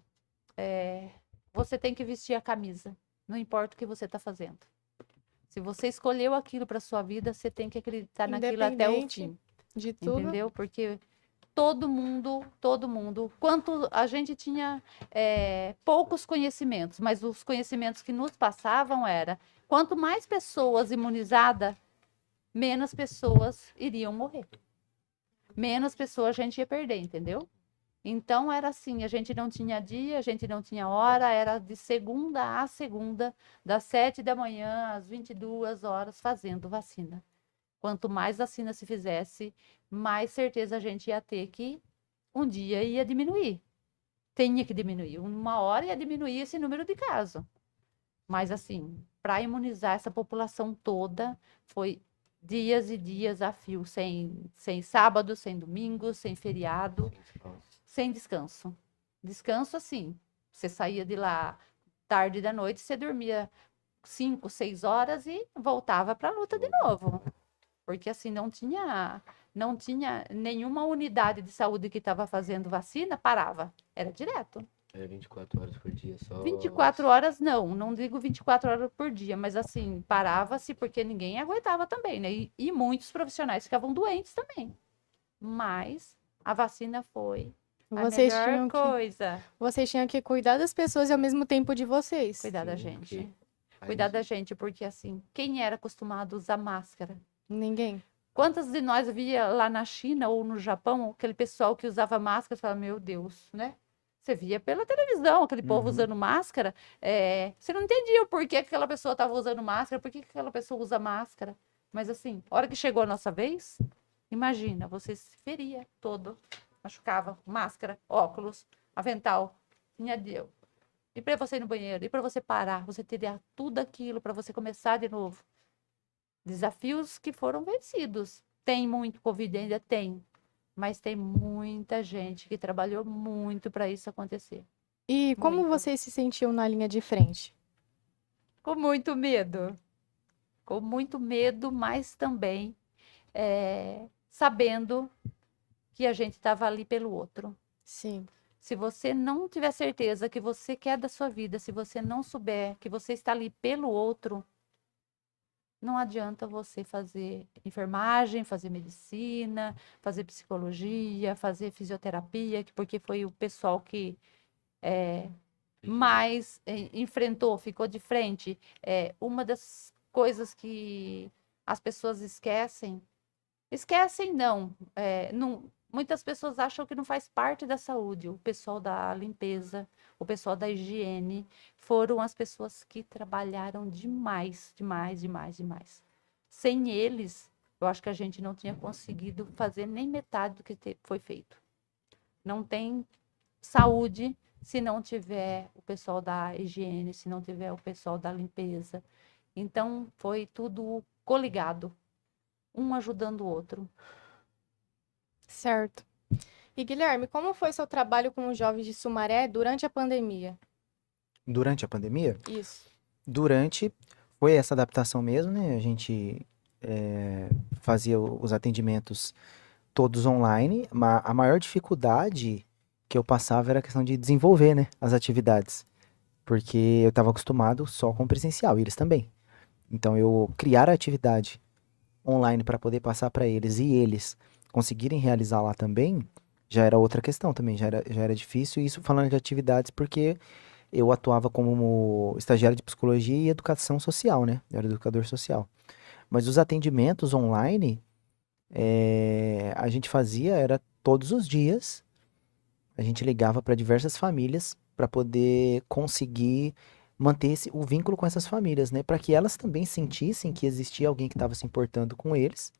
você tem que vestir a camisa, não importa o que você está fazendo. Se você escolheu aquilo para sua vida, você tem que acreditar naquilo até o Independente fim, de tudo. entendeu? Porque todo mundo, quanto a gente tinha poucos conhecimentos, mas os conhecimentos que nos passavam era, quanto mais pessoas imunizadas, menos pessoas iriam morrer. Menos pessoas a gente ia perder, entendeu? Então era assim, a gente não tinha dia, a gente não tinha hora, era de segunda a segunda, das 7 da manhã às 22 horas, fazendo vacina. Quanto mais vacina se fizesse, mais certeza a gente ia ter que um dia ia diminuir. Tinha que diminuir. Uma hora ia diminuir esse número de casos. Mas assim, para imunizar essa população toda, foi dias e dias a fio, sem sábado, sem domingo, sem feriado, sem descanso. Descanso assim, você saía de lá tarde da noite, você dormia 5, 6 horas e voltava para a luta de novo. Porque assim, não tinha nenhuma unidade de saúde que estava fazendo vacina, parava. Era direto. É 24 horas por dia só. 24 horas não digo 24 horas por dia, mas assim, parava-se porque ninguém aguentava também, né? E muitos profissionais ficavam doentes também. Mas a vacina foi a Vocês melhor tinham que, coisa. vocês tinham que cuidar das pessoas e ao mesmo tempo de vocês. Cuidar da Sim, gente. porque a Cuidar da gente- gente, porque assim, quem era acostumado a usar máscara? Ninguém. Quantas de nós via lá na China ou no Japão, aquele pessoal que usava máscara, falava, meu Deus, né? Você via pela televisão, aquele povo Uhum. usando máscara, você não entendia o porquê que aquela pessoa estava usando máscara, por que que aquela pessoa usa máscara. Mas assim, a hora que chegou a nossa vez, imagina, você se feria todo, machucava, máscara, óculos, avental, tinha deu. E para você ir no banheiro, e para você parar, você teria tudo aquilo para você começar de novo. Desafios que foram vencidos. Tem muito Covid, ainda tem. Mas tem muita gente que trabalhou muito para isso acontecer. E como Muito. vocês se sentiam na linha de frente? Com muito medo. Com muito medo, mas também sabendo que a gente estava ali pelo outro. Sim. Se você não tiver certeza que você quer da sua vida, se você não souber que você está ali pelo outro, não adianta você fazer enfermagem, fazer medicina, fazer psicologia, fazer fisioterapia, porque foi o pessoal que mais enfrentou, ficou de frente. Uma das coisas que as pessoas esquecem não, muitas pessoas acham que não faz parte da saúde. O pessoal da limpeza, o pessoal da higiene, foram as pessoas que trabalharam demais, demais, demais, demais. Sem eles, eu acho que a gente não tinha conseguido fazer nem metade do que foi feito. Não tem saúde se não tiver o pessoal da higiene, se não tiver o pessoal da limpeza. Então, foi tudo coligado, um ajudando o outro. Certo. E Guilherme, como foi seu trabalho com os jovens de Sumaré durante a pandemia? Durante a pandemia, Isso. durante foi essa adaptação mesmo, né? A gente fazia os atendimentos todos online, mas a maior dificuldade que eu passava era a questão de desenvolver, né, as atividades, porque eu estava acostumado só com presencial, e eles também. Então eu criar a atividade online para poder passar para eles e eles conseguirem realizar lá também, já era outra questão também, já era difícil. Isso falando de atividades, porque eu atuava como estagiário de psicologia e educação social, né? Eu era educador social. Mas os atendimentos online, a gente fazia, era todos os dias, a gente ligava para diversas famílias para poder conseguir manter o vínculo com essas famílias, né? Para que elas também sentissem que existia alguém que estava se importando com eles,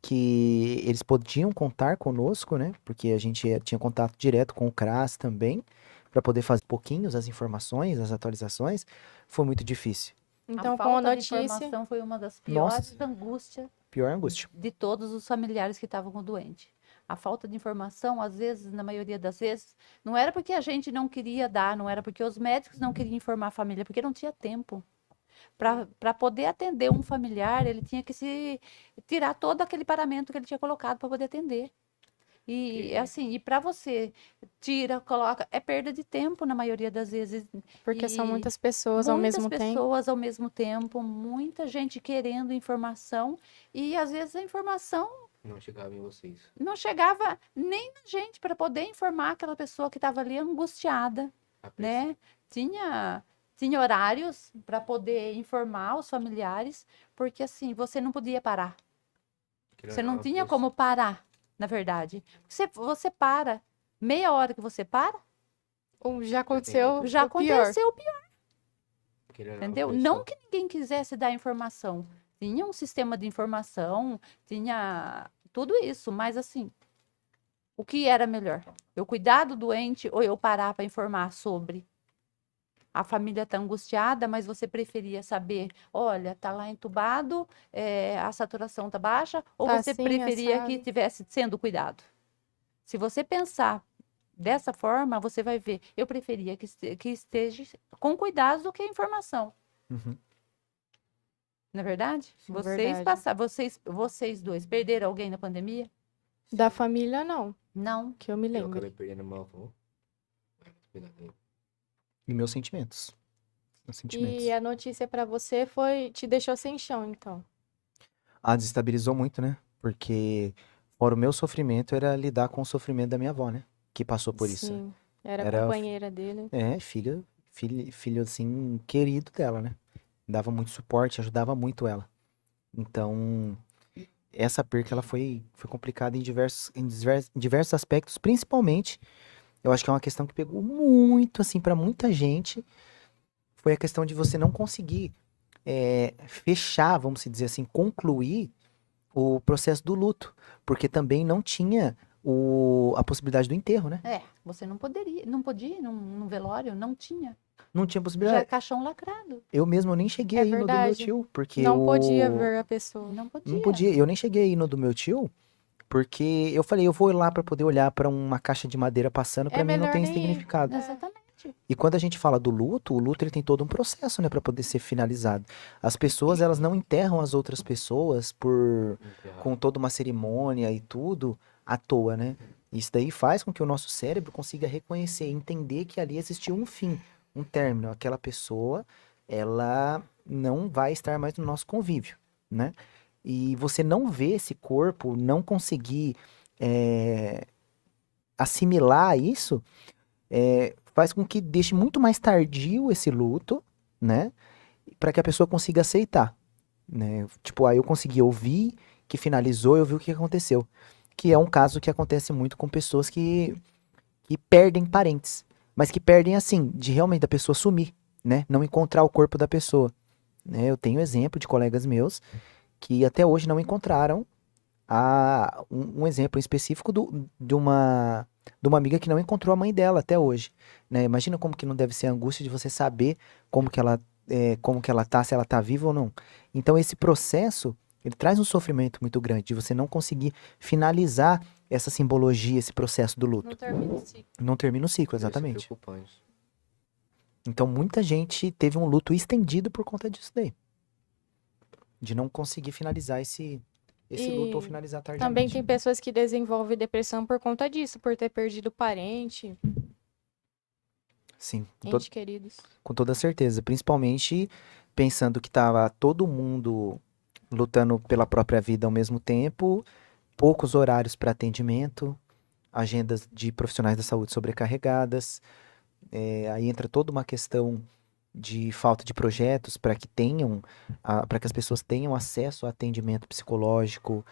que eles podiam contar conosco, né? Porque a gente tinha contato direto com o CRAS também, para poder fazer pouquinhos as informações, as atualizações. Foi muito difícil. Então, A com a falta de notícia, informação foi uma das Nossa. piores angústias Pior angústia. de todos os familiares que estavam com o doente. A falta de informação, às vezes, na maioria das vezes, não era porque a gente não queria dar, não era porque os médicos não queriam informar a família, porque não tinha tempo. Para poder atender um familiar, ele tinha que se tirar todo aquele paramento que ele tinha colocado para poder atender. E assim, e para você tira, coloca, é perda de tempo na maioria das vezes. porque são E muitas pessoas ao muitas mesmo tempo. pessoas ao mesmo tempo, muita gente querendo informação e às vezes a informação Não chegava em vocês. não chegava nem na gente para poder informar aquela pessoa que estava ali angustiada, A pressão. né? Tinha horários para poder informar os familiares, porque assim, você não podia parar. Querendo Você ou não a tinha pressão. como parar, na verdade. Você para, meia hora que você para, Ou já aconteceu já o pior. aconteceu o pior. Querendo ou a Entendeu? pressão. Não que ninguém quisesse dar informação. Tinha um sistema de informação, tinha tudo isso, mas assim, o que era melhor? Eu cuidar do doente ou eu parar para informar sobre? A família está angustiada, mas você preferia saber, olha, tá lá entubado, a saturação tá baixa, ou Tá você assim, preferia que assado. estivesse sendo cuidado? Se você pensar dessa forma, você vai ver, eu preferia que esteja com cuidado do que informação. Uhum. Não é verdade? É verdade. Vocês dois perderam alguém na pandemia? Da família, não, Não. que eu me Eu lembro. acabei perdendo meu avô. E meus sentimentos. Meus sentimentos. E a notícia pra você te deixou sem chão, então. Ah, desestabilizou muito, né? Porque fora o meu sofrimento era lidar com o sofrimento da minha avó, né? Que passou por isso. Sim, era Era- companheira dele. Filho assim, querido dela, né? Dava muito suporte, ajudava muito ela. Então, essa perca ela foi complicada em diversos aspectos, principalmente, eu acho que é uma questão que pegou muito, assim, pra muita gente, foi a questão de você não conseguir fechar, vamos dizer assim, concluir o processo do luto, porque também não tinha a possibilidade do enterro, né? Você não podia ir num velório, não tinha. Não tinha Já é possibilidade. caixão lacrado. Eu mesmo nem cheguei É aí no do meu verdade. tio, porque Não podia ver a pessoa. Não podia. não podia. Eu nem cheguei aí no do meu tio, porque eu falei, eu vou lá pra poder olhar pra uma caixa de madeira passando, pra mim não melhor tem nem ir. significado. Exatamente. E quando a gente fala do luto, o luto ele tem todo um processo, né, para poder ser finalizado. As pessoas, elas não enterram as outras pessoas com toda uma cerimônia e tudo à toa, né? Isso daí faz com que o nosso cérebro consiga reconhecer, entender que ali existiu um fim, um término. Aquela pessoa, ela não vai estar mais no nosso convívio, né? E você não ver esse corpo, não conseguir assimilar isso, faz com que deixe muito mais tardio esse luto, né? Para que a pessoa consiga aceitar, né? Tipo, aí eu consegui ouvir que finalizou, eu vi o que aconteceu. Que é um caso que acontece muito com pessoas que perdem parentes. Mas que perdem assim, de realmente a pessoa sumir, né? Não encontrar o corpo da pessoa. Né? Eu tenho exemplo de colegas meus que até hoje não encontraram um exemplo específico de uma amiga que não encontrou a mãe dela até hoje, né? Imagina como que não deve ser a angústia de você saber como que ela tá, se ela tá viva ou não. Então esse processo, ele traz um sofrimento muito grande de você não conseguir finalizar essa simbologia, esse processo do luto. Não termina o ciclo. Não termina o ciclo, Deve ser exatamente. preocupante. Então muita gente teve um luto estendido por conta disso daí. De não conseguir finalizar esse luto ou E finalizar Também tardiamente. tem pessoas que desenvolvem depressão por conta disso, por ter perdido parente, Sim, entes queridos. com toda certeza. Principalmente pensando que tava todo mundo lutando pela própria vida ao mesmo tempo, poucos horários para atendimento, agendas de profissionais da saúde sobrecarregadas. Aí entra toda uma questão de falta de projetos para que as pessoas tenham acesso a atendimento psicológico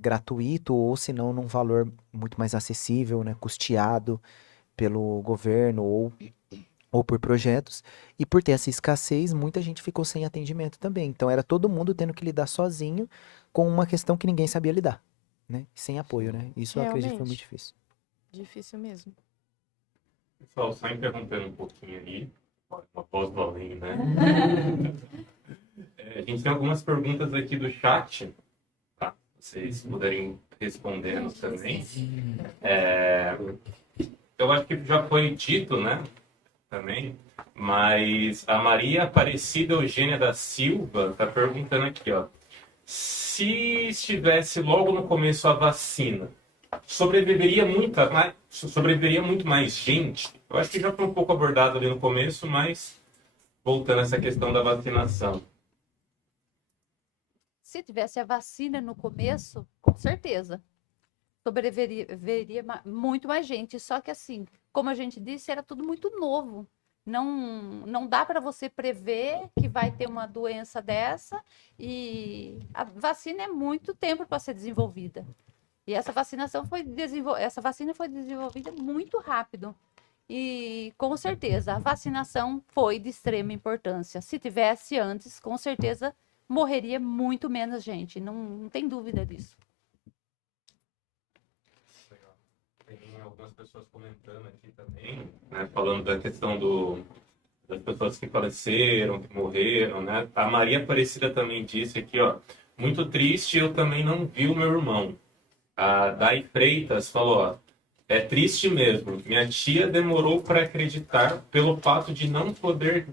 gratuito ou se não num valor muito mais acessível, né, custeado pelo governo ou por projetos. E por ter essa escassez, muita gente ficou sem atendimento também. Então era todo mundo tendo que lidar sozinho com uma questão que ninguém sabia lidar, né? Sem apoio, né? Isso eu acredito que foi muito Realmente. difícil. Difícil mesmo. Pessoal, só interrompendo um pouquinho aí, uma pós do além, né? A gente tem algumas perguntas aqui do chat, tá? Vocês puderem respondendo também. Eu acho que já foi dito, né? Também, mas a Maria Aparecida Eugênia da Silva está perguntando aqui, ó. Se estivesse logo no começo a vacina, sobreviveria muito mais gente? Eu acho que já foi um pouco abordado ali no começo, mas voltando a essa questão da vacinação. Se tivesse a vacina no começo, com certeza, sobreviveria muito mais gente. Só que assim, como a gente disse, era tudo muito novo. Não dá para você prever que vai ter uma doença dessa e a vacina é muito tempo para ser desenvolvida. E essa vacina foi desenvolvida muito rápido. E com certeza a vacinação foi de extrema importância. Se tivesse antes, com certeza morreria muito menos gente. Não tem dúvida disso. Tem algumas pessoas comentando aqui também, né, falando da questão das pessoas que faleceram, que morreram, né? A Maria Aparecida também disse aqui, ó, muito triste, eu também não vi o meu irmão. A Dai Freitas falou, ó, é triste mesmo. Minha tia demorou para acreditar pelo fato de não poder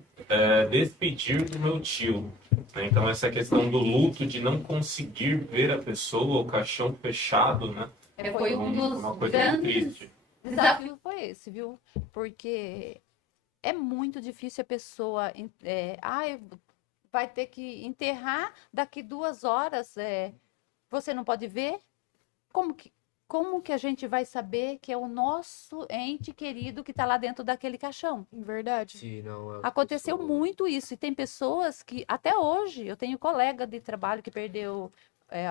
despedir do meu tio. Então essa questão do luto, de não conseguir ver a pessoa, o caixão fechado, né? Foi um dos Uma coisa muito grandes triste. desafios, foi é esse, viu? Porque é muito difícil a pessoa. Vai ter que enterrar daqui 2 horas. Você não pode ver? Como que a gente vai saber que é o nosso ente querido que está lá dentro daquele caixão? Verdade. Se não, as Aconteceu pessoas- muito isso. E tem pessoas que, até hoje, eu tenho colega de trabalho que perdeu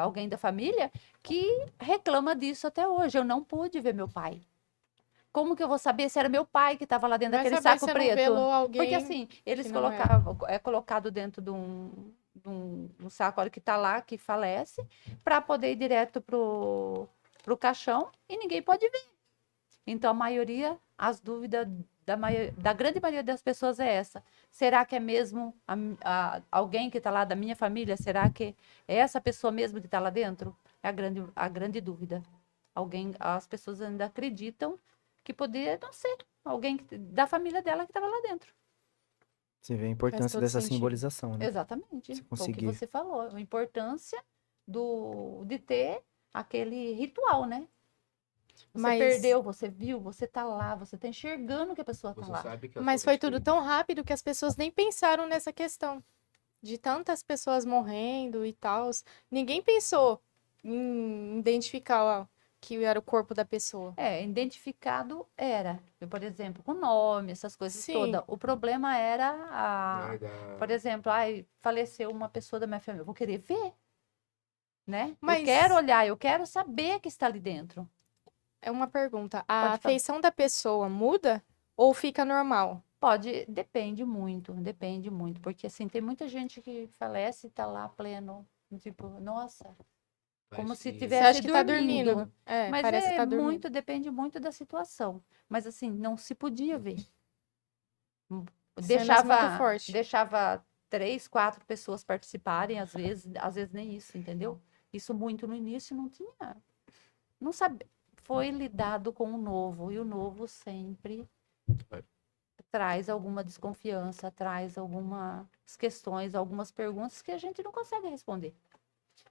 alguém da família que reclama disso até hoje. Eu não pude ver meu pai. Como que eu vou saber se era meu pai que estava lá dentro Vai daquele saber saco se não preto? velou alguém Porque assim, eles que não é. colocavam, é colocado dentro de um saco, olha, que tá lá, que falece, para poder ir direto pro caixão e ninguém pode ver. Então, a maioria, as dúvidas da grande maioria das pessoas é essa. Será que é mesmo alguém que está lá da minha família? Será que é essa pessoa mesmo que está lá dentro? É a grande dúvida. As pessoas ainda acreditam que poderia não ser alguém da família dela que estava lá dentro. Você vê a importância todo dessa sentido. simbolização, né? Exatamente. Você Foi o que conseguir. você falou. A importância de ter aquele ritual, né? Você Mas- perdeu, você viu, você tá lá, você tá enxergando que a pessoa tá Você lá. sabe que é o Mas seu foi ente tudo querido. tão rápido que as pessoas nem pensaram nessa questão. De tantas pessoas morrendo e tal. Ninguém pensou em identificar ó, que era o corpo da pessoa. Identificado era, por exemplo, com nome, essas coisas Sim. todas. O problema era, por exemplo, faleceu uma pessoa da minha família, eu vou querer ver, né? Mas- Eu quero olhar, eu quero saber que está ali dentro. É uma pergunta. A Pode falar. afeição da pessoa muda ou fica normal? Depende muito, porque assim, tem muita gente que falece e tá lá pleno, tipo, nossa, como se Você tivesse acha que tá dormindo? É, Mas parece que tá dormindo. depende muito da situação. Mas assim, não se podia ver. Cenas muito fortes. Deixava 3, 4 pessoas participarem, às vezes nem isso, entendeu? Isso muito no início não tinha. Não sabia. Foi lidado com o novo, e o novo sempre traz alguma desconfiança, traz algumas questões, algumas perguntas que a gente não consegue responder.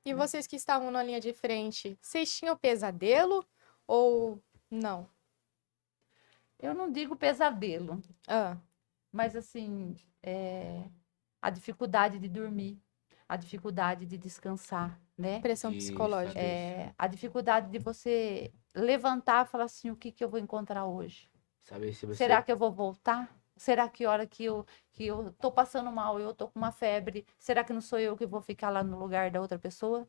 E vocês que estavam na linha de frente, vocês tinham pesadelo ou não? Eu não digo pesadelo, Ah, mas assim, a dificuldade de dormir, a dificuldade de descansar, né? pressão Isso, psicológica. sabe? A dificuldade de você levantar e falar assim, o que eu vou encontrar hoje? Sabe se você... Será que eu vou voltar? Será que a hora que eu tô passando mal, eu tô com uma febre, será que não sou eu que vou ficar lá no lugar da outra pessoa?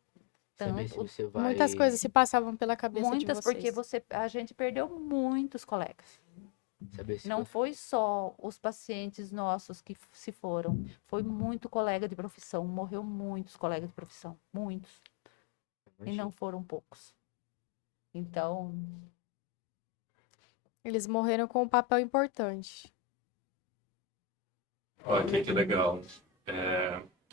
Saber se Tanto, você vai... Muitas coisas se passavam pela cabeça de muitas, vocês. porque a gente perdeu muitos colegas. Saber se Não você... foi só os pacientes nossos que se foram, foi muito colega de profissão, morreu muitos colegas de profissão, muitos, e não foram poucos. Então, Eles morreram com um papel importante. Olha que legal.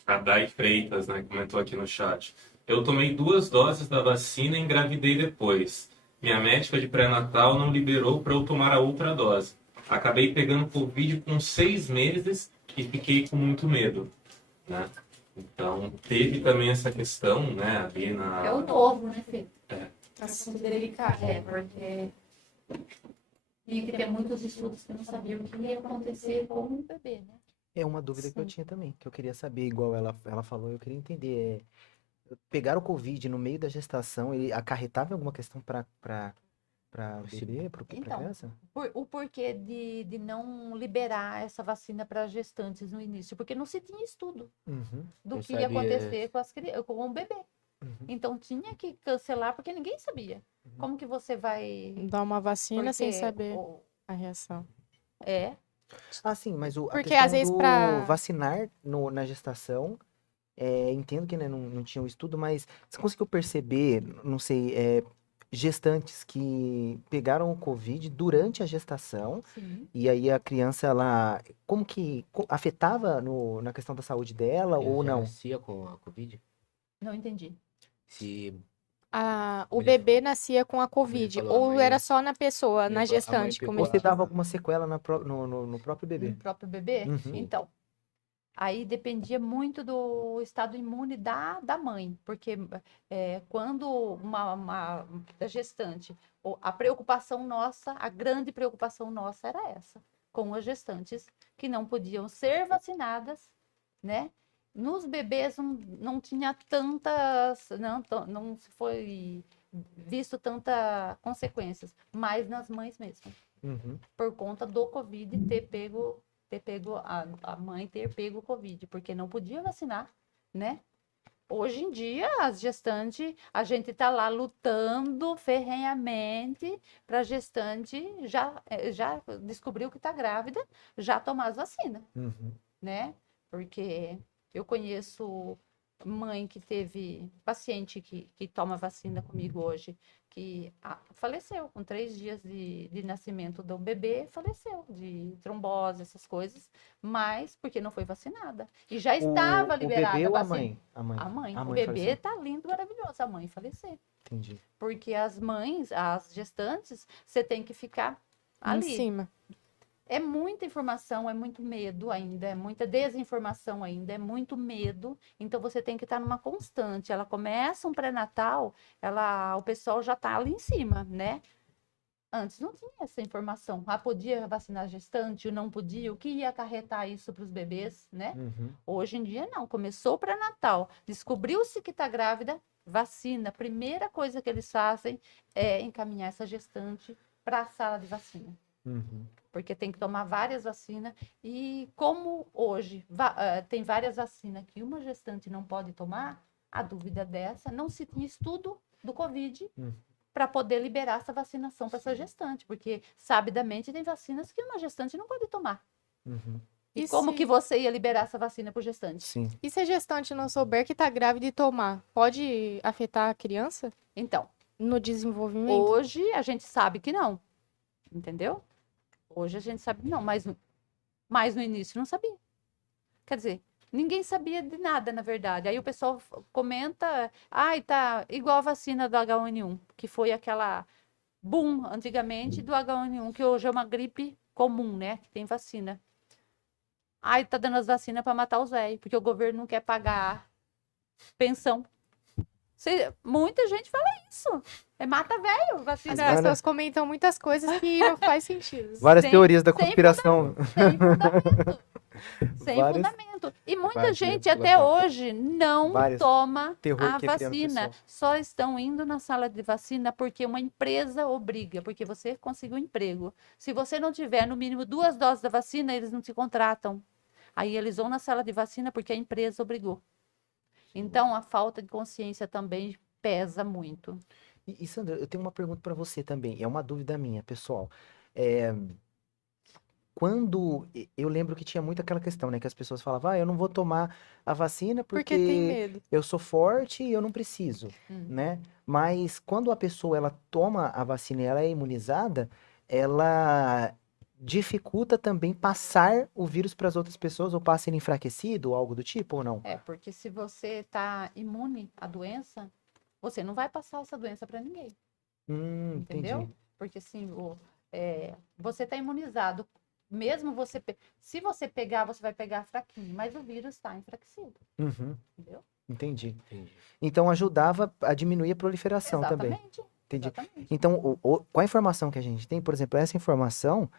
A Dai Freitas, né, comentou aqui no chat. Eu tomei 2 doses da vacina e engravidei depois. Minha médica de pré-natal não liberou para eu tomar a outra dose. Acabei pegando Covid com 6 meses e fiquei com muito medo, né? Então, teve também essa questão, né, ali na... é o novo, né, Fê? Assunto delicado. Porque tinha que ter muitos estudos que não sabiam o que ia acontecer com o bebê, né? É uma dúvida que eu Sim. tinha também, que eu queria saber, igual ela falou, eu queria entender. Pegar o Covid no meio da gestação, ele acarretava em alguma questão para bebê, para Então, criança? O porquê de não liberar essa vacina para gestantes no início? Porque não se tinha estudo Uhum, do Eu que ia sabia. acontecer com o bebê. uhum. Então tinha que cancelar porque ninguém sabia. Como que você vai. Dar uma vacina sem Porque saber a reação. Ah, sim, mas a Porque, questão às vezes, do pra- vacinar na gestação, entendo que né, não tinha o estudo, mas você conseguiu perceber, não sei, gestantes que pegaram o Covid durante a gestação, Sim. e aí a criança, ela, como que afetava na questão da saúde dela ou já não? nascia com a Covid? Não entendi. Se... O ele bebê falou- nascia com a Covid. falou, a ou mãe- era só na pessoa, ele na falou, a mãe gestante, pegou como ele Você falou. dava alguma sequela no próprio bebê? No próprio bebê? Uhum. Então, Aí dependia muito do estado imune da mãe, porque quando da gestante, a preocupação nossa, a grande preocupação nossa era essa, com as gestantes que não podiam ser vacinadas, né? Nos bebês não tinha tantas, não se foi visto tantas consequências, mas nas mães mesmo, Uhum. por conta do Covid ter pego a mãe ter pego o Covid, porque não podia vacinar, né? Hoje em dia, as gestantes, a gente tá lá lutando ferrenhamente para a gestante já descobriu que está grávida, já tomar as vacinas, Uhum. né? Porque eu conheço mãe que teve paciente que toma vacina comigo hoje, que faleceu com 3 dias de nascimento do bebê, faleceu de trombose, essas coisas, mas porque não foi vacinada. E já estava O liberada bebê ou a vacina. mãe? A mãe. A mãe. A O mãe bebê faleceu. tá lindo, maravilhoso. A mãe falecer. Entendi. Porque as mães, as gestantes, você tem que ficar Em ali. cima. É muita informação, é muito medo ainda, é muita desinformação ainda, é muito medo. Então você tem que estar numa constante. Ela começa um pré-natal, o pessoal já está ali em cima, né? Antes não tinha essa informação. Podia vacinar gestante, não podia, o que ia acarretar isso para os bebês, né? Uhum. Hoje em dia não. Começou o pré-natal, descobriu-se que está grávida, vacina. Primeira coisa que eles fazem é encaminhar essa gestante para a sala de vacina. Uhum. Porque tem que tomar várias vacinas. E como hoje tem várias vacinas que uma gestante não pode tomar, a dúvida dessa, não se tinha estudo do Covid para poder liberar essa vacinação para essa gestante, porque sabidamente tem vacinas que uma gestante não pode tomar. Uhum. E como que você ia liberar essa vacina para o gestante? Sim. E se a gestante não souber que está grávida e tomar, pode afetar a criança Então, no desenvolvimento? hoje a gente sabe que não, entendeu? Hoje a gente sabe que não, mas no início não sabia. Quer dizer, ninguém sabia de nada, na verdade. Aí o pessoal comenta, tá igual a vacina do H1N1, que foi aquela boom antigamente do H1N1, que hoje é uma gripe comum, né? Que tem vacina. Tá dando as vacinas para matar os velhos, porque o governo não quer pagar pensão. Muita gente fala isso. Mata velho, As vacina. pessoas comentam muitas coisas que não faz sentido. Várias teorias da sem conspiração. Sem fundamento. Sem Várias- fundamento. E muita Várias gente até manipulações. hoje não Vários toma terror a que é criando vacina. pessoa. Só estão indo na sala de vacina porque uma empresa obriga, porque você conseguiu um emprego. Se você não tiver no mínimo 2 doses da vacina, eles não te contratam. Aí eles vão na sala de vacina porque a empresa obrigou. Então a falta de consciência também pesa muito. E Sandra, eu tenho uma pergunta para você também. É uma dúvida minha, pessoal. É, eu lembro que tinha muito aquela questão, né? Que as pessoas falavam, eu não vou tomar a vacina Porque tem porque medo. eu sou forte e eu não preciso, Hum. né? Mas quando a pessoa ela toma a vacina e ela é imunizada, ela dificulta também passar o vírus para as outras pessoas ou passa ele enfraquecido ou algo do tipo ou não? Porque se você está imune à doença, você não vai passar essa doença para ninguém. Entendeu? Entendi. Porque assim, você está imunizado. Mesmo se você pegar, você vai pegar fraquinho, mas o vírus está enfraquecido. Uhum, Entendeu? entendi. Então ajudava a diminuir a proliferação também. Exatamente. Entendi. Exatamente. Então, com a informação que a gente tem, por exemplo, essa informação,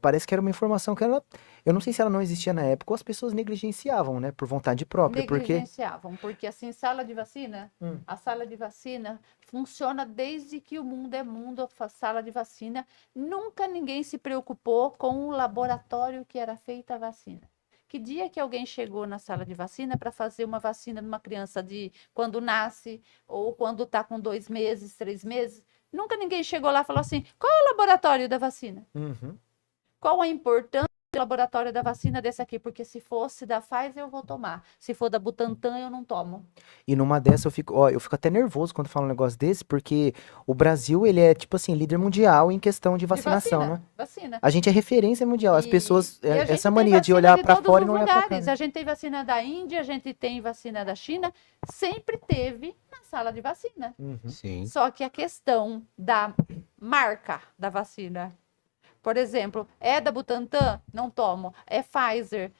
parece que era uma informação que eu não sei se ela não existia na época ou as pessoas negligenciavam, né, por vontade própria, porque... Negligenciavam, porque assim, sala de vacina, Hum. a sala de vacina funciona desde que o mundo é mundo, a sala de vacina. Nunca ninguém se preocupou com o laboratório que era feita a vacina. Que dia que alguém chegou na sala de vacina para fazer uma vacina numa criança de quando nasce ou quando está com 2 meses, 3 meses? Nunca ninguém chegou lá e falou assim: qual é o laboratório da vacina? Uhum. Qual a importância do laboratório da vacina desse aqui? Porque se fosse da Pfizer, eu vou tomar. Se for da Butantan, eu não tomo. E numa dessa eu fico até nervoso quando falo um negócio desse, porque o Brasil, ele é, tipo assim, líder mundial em questão de vacinação, né? Vacina. A gente é referência mundial. As pessoas, E a gente essa tem mania de vacina olhar de pra todos fora e os não olhar pra cá. lugares. né? A gente tem vacina da Índia, a gente tem vacina da China. Sempre teve na sala de vacina. Uhum. Sim. Só que a questão da marca da vacina, por exemplo, é da Butantan? Não tomo. É Pfizer?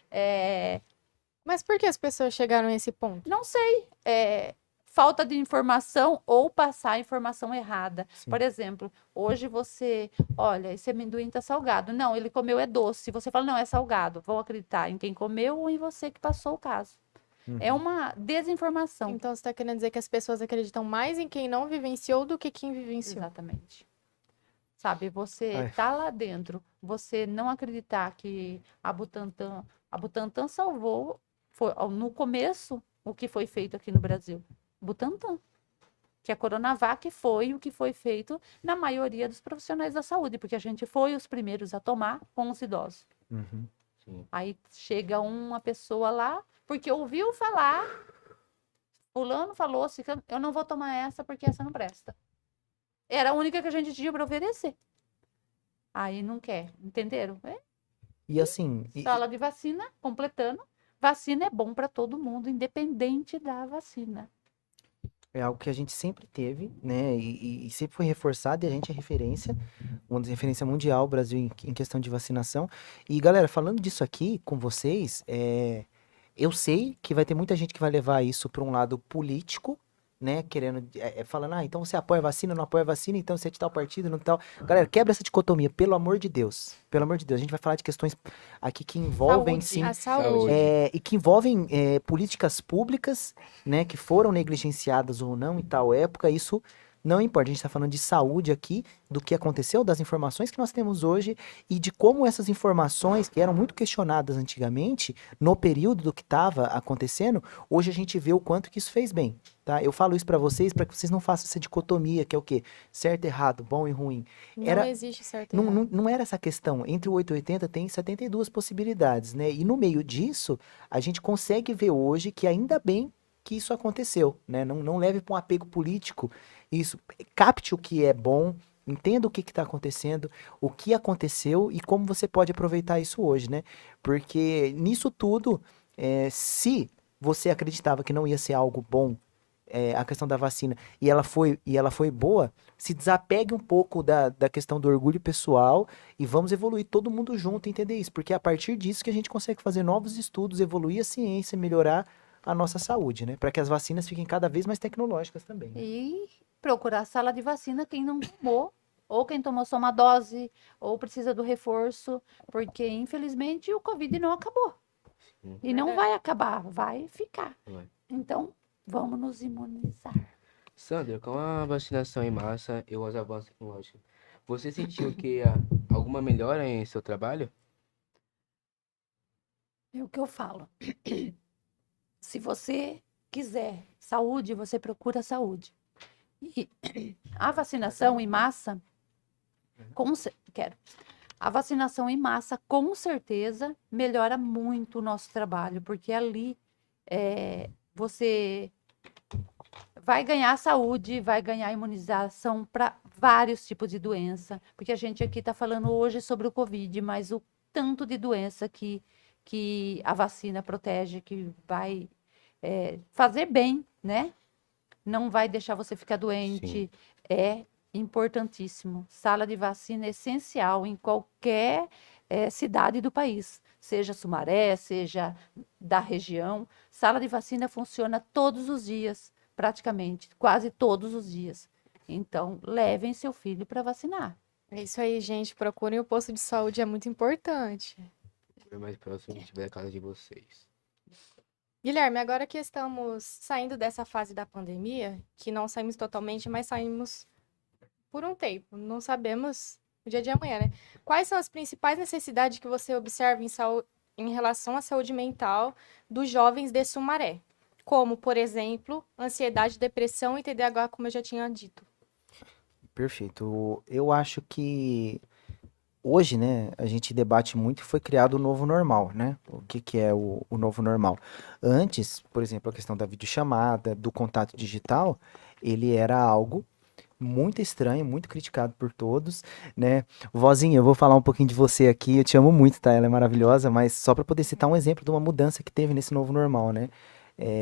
Mas por que as pessoas chegaram a esse ponto? Não sei, falta de informação ou passar a informação errada. Sim. Por exemplo, hoje você, olha, esse amendoim tá salgado. Não, ele comeu é doce. Você fala, não, é salgado. Vão acreditar em quem comeu ou em você que passou o caso. É uma desinformação. Então você está querendo dizer que as pessoas acreditam mais em quem não vivenciou do que quem vivenciou. Exatamente. Sabe, você Ai. tá lá dentro, você não acreditar que a Butantan salvou, no começo, o que foi feito aqui no Brasil. Butantan. Que a Coronavac foi o que foi feito na maioria dos profissionais da saúde, porque a gente foi os primeiros a tomar com os idosos. Uhum. Aí chega uma pessoa lá, porque ouviu falar, fulano falou, ciclano, eu não vou tomar essa porque essa não presta. Era a única que a gente tinha para oferecer. Aí não quer, entenderam? E assim, Sala de vacina, completando. Vacina é bom para todo mundo, independente da vacina. é algo que a gente sempre teve, né? E sempre foi reforçado, e a gente é referência, uma referência mundial, o Brasil, em questão de vacinação. E, galera, falando disso aqui com vocês, eu sei que vai ter muita gente que vai levar isso para um lado político, né? Querendo, falando, então você apoia a vacina, não apoia a vacina, então você é de tal partido, não tal. Galera, quebra essa dicotomia, pelo amor de Deus. Pelo amor de Deus. A gente vai falar de questões aqui que envolvem, Saúde. sim, A saúde. e que envolvem políticas públicas, né, que foram negligenciadas ou não em tal época, isso não importa. A gente está falando de saúde aqui, do que aconteceu, das informações que nós temos hoje e de como essas informações, que eram muito questionadas antigamente, no período do que estava acontecendo, hoje a gente vê o quanto que isso fez bem, tá? Eu falo isso para que vocês não façam essa dicotomia, que é o quê? Certo, errado, bom e ruim. Não existe certo e Não, errado. não era essa questão. Entre o 8 e 80 tem 72 possibilidades, né? E no meio disso, a gente consegue ver hoje que ainda bem que isso aconteceu, né? Não leve para um apego político isso. Capte o que é bom, entenda o que está acontecendo, o que aconteceu e como você pode aproveitar isso hoje, né? Porque nisso tudo, se você acreditava que não ia ser algo bom, a questão da vacina, e ela foi boa, se desapegue um pouco da questão do orgulho pessoal e vamos evoluir todo mundo junto, entender isso, porque é a partir disso que a gente consegue fazer novos estudos, evoluir a ciência, melhorar a nossa saúde, né? Para que as vacinas fiquem cada vez mais tecnológicas também, né? E procurar sala de vacina quem não tomou, ou quem tomou só uma dose, ou precisa do reforço, porque infelizmente o Covid não acabou. E não vai acabar, vai ficar. Vai. Então, vamos nos imunizar. Sandra, com a vacinação em massa e os avanços tecnológicos, você sentiu que alguma melhora em seu trabalho? É o que eu falo. Se você quiser saúde, você procura saúde. E a vacinação em massa, a vacinação em massa, com certeza, melhora muito o nosso trabalho, porque ali você vai ganhar saúde, vai ganhar imunização para vários tipos de doença, porque a gente aqui está falando hoje sobre o Covid, mas o tanto de doença que a vacina protege, que vai fazer bem, né? Não vai deixar você ficar doente. É importantíssimo. Sala de vacina é essencial em qualquer cidade do país, seja Sumaré, seja da região. Sala de vacina funciona todos os dias, praticamente, quase todos os dias. Então, levem seu filho para vacinar. É isso aí, gente. Procurem o posto de saúde, é muito importante. O mais próximo que tiver a casa de vocês. Guilherme, agora que estamos saindo dessa fase da pandemia, que não saímos totalmente, mas saímos por um tempo, não sabemos o dia de amanhã, né? Quais são as principais necessidades que você observa em relação à saúde mental dos jovens de Sumaré? Como, por exemplo, ansiedade, depressão e TDAH, como eu já tinha dito. Perfeito. Eu acho que hoje, né, a gente debate muito e foi criado o novo normal, né? O que é o novo normal? Antes, por exemplo, a questão da videochamada, do contato digital, ele era algo muito estranho, muito criticado por todos, né? Vozinha, eu vou falar um pouquinho de você aqui, eu te amo muito, tá? Ela é maravilhosa, mas só para poder citar um exemplo de uma mudança que teve nesse novo normal, né?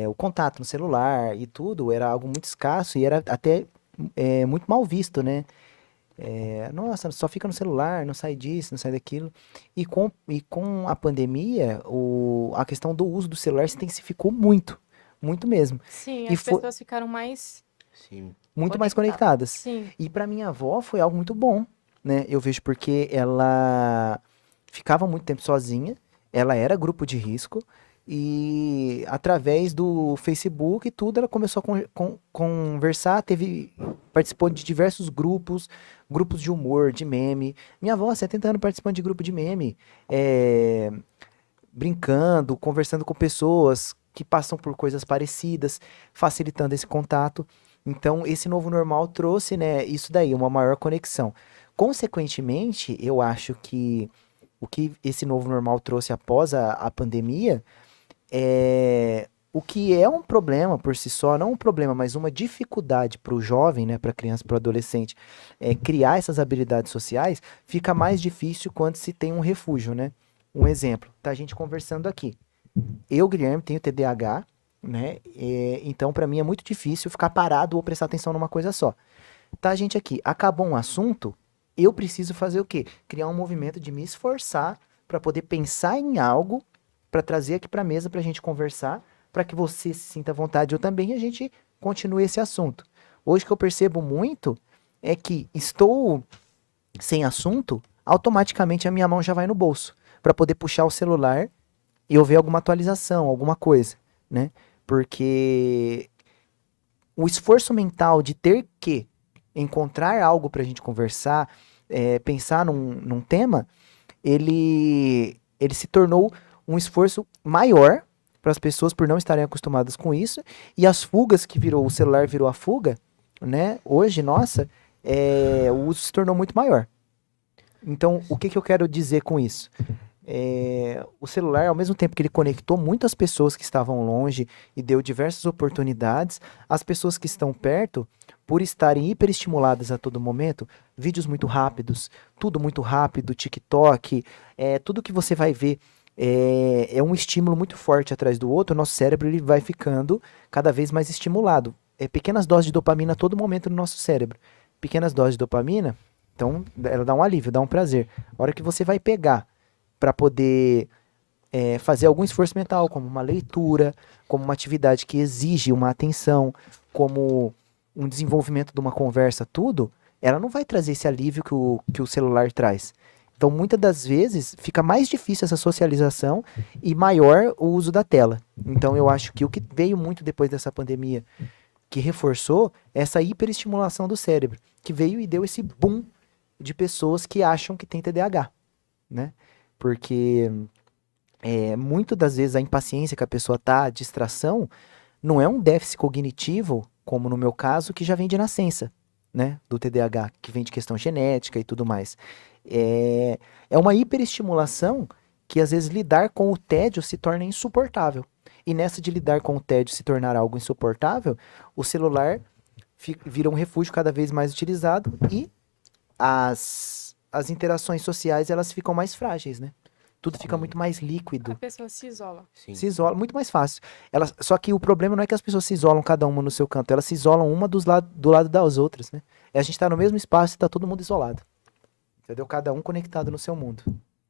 O contato no celular e tudo era algo muito escasso e era até muito mal visto, né? Nossa, só fica no celular, não sai disso, não sai daquilo. E com a pandemia, a questão do uso do celular se intensificou muito, muito mesmo. Sim, E as foi pessoas ficaram mais. Sim. muito mais Conectadas. conectadas. Sim. E para minha avó foi algo muito bom, né? Eu vejo porque ela ficava muito tempo sozinha, ela era grupo de risco e através do Facebook e tudo ela começou a conversar, participou de diversos grupos de humor, de meme. Minha avó, 70 anos, participando de grupo de meme, é, brincando, conversando com pessoas que passam por coisas parecidas, facilitando esse contato. Então, esse novo normal trouxe, né, isso daí, uma maior conexão. Consequentemente, eu acho que o que esse novo normal trouxe após a pandemia o que é um problema por si só, não um problema, mas uma dificuldade para o jovem, né, para a criança, para o adolescente, criar essas habilidades sociais, fica mais difícil quando se tem um refúgio, né? Um exemplo, tá a gente conversando aqui. Eu, Guilherme, tenho TDAH, né? Então, para mim é muito difícil ficar parado ou prestar atenção numa coisa só. Tá a gente aqui, acabou um assunto, eu preciso fazer o quê? Criar um movimento de me esforçar para poder pensar em algo, para trazer aqui para a mesa para a gente conversar, para que você se sinta à vontade, eu também, e a gente continue esse assunto. Hoje que eu percebo muito é que estou sem assunto, automaticamente a minha mão já vai no bolso para poder puxar o celular e eu ver alguma atualização, alguma coisa, né? Porque o esforço mental de ter que encontrar algo para a gente conversar, pensar num tema, ele se tornou um esforço maior para as pessoas por não estarem acostumadas com isso, e as fugas que o celular virou a fuga, né? Hoje, nossa, o uso se tornou muito maior. Então, o que eu quero dizer com isso? O celular, ao mesmo tempo que ele conectou muitas pessoas que estavam longe e deu diversas oportunidades, as pessoas que estão perto, por estarem hiperestimuladas a todo momento, vídeos muito rápidos, tudo muito rápido, TikTok, tudo que você vai ver é um estímulo muito forte atrás do outro, o nosso cérebro ele vai ficando cada vez mais estimulado. Pequenas doses de dopamina a todo momento no nosso cérebro. Pequenas doses de dopamina, então ela dá um alívio, dá um prazer. A hora que você vai pegar para poder fazer algum esforço mental, como uma leitura, como uma atividade que exige uma atenção, como um desenvolvimento de uma conversa, tudo, ela não vai trazer esse alívio que o celular traz. Então, muitas das vezes, fica mais difícil essa socialização e maior o uso da tela. Então, eu acho que o que veio muito depois dessa pandemia, que reforçou essa hiperestimulação do cérebro, que veio e deu esse boom de pessoas que acham que tem TDAH, né? Porque muitas das vezes a impaciência que a pessoa tá, a distração, não é um déficit cognitivo, como no meu caso, que já vem de nascença, né? Do TDAH, que vem de questão genética e tudo mais. É uma hiperestimulação que às vezes lidar com o tédio se torna insuportável. E nessa de lidar com o tédio se tornar algo insuportável, o celular vira um refúgio cada vez mais utilizado e as interações sociais elas ficam mais frágeis, né? Tudo fica muito mais líquido. A pessoa se isola. Sim. Se isola, muito mais fácil. Só que o problema não é que as pessoas se isolam cada uma no seu canto, elas se isolam uma do lado das outras, né? A gente tá no mesmo espaço e tá todo mundo isolado. Entendeu? Cada um conectado no seu mundo.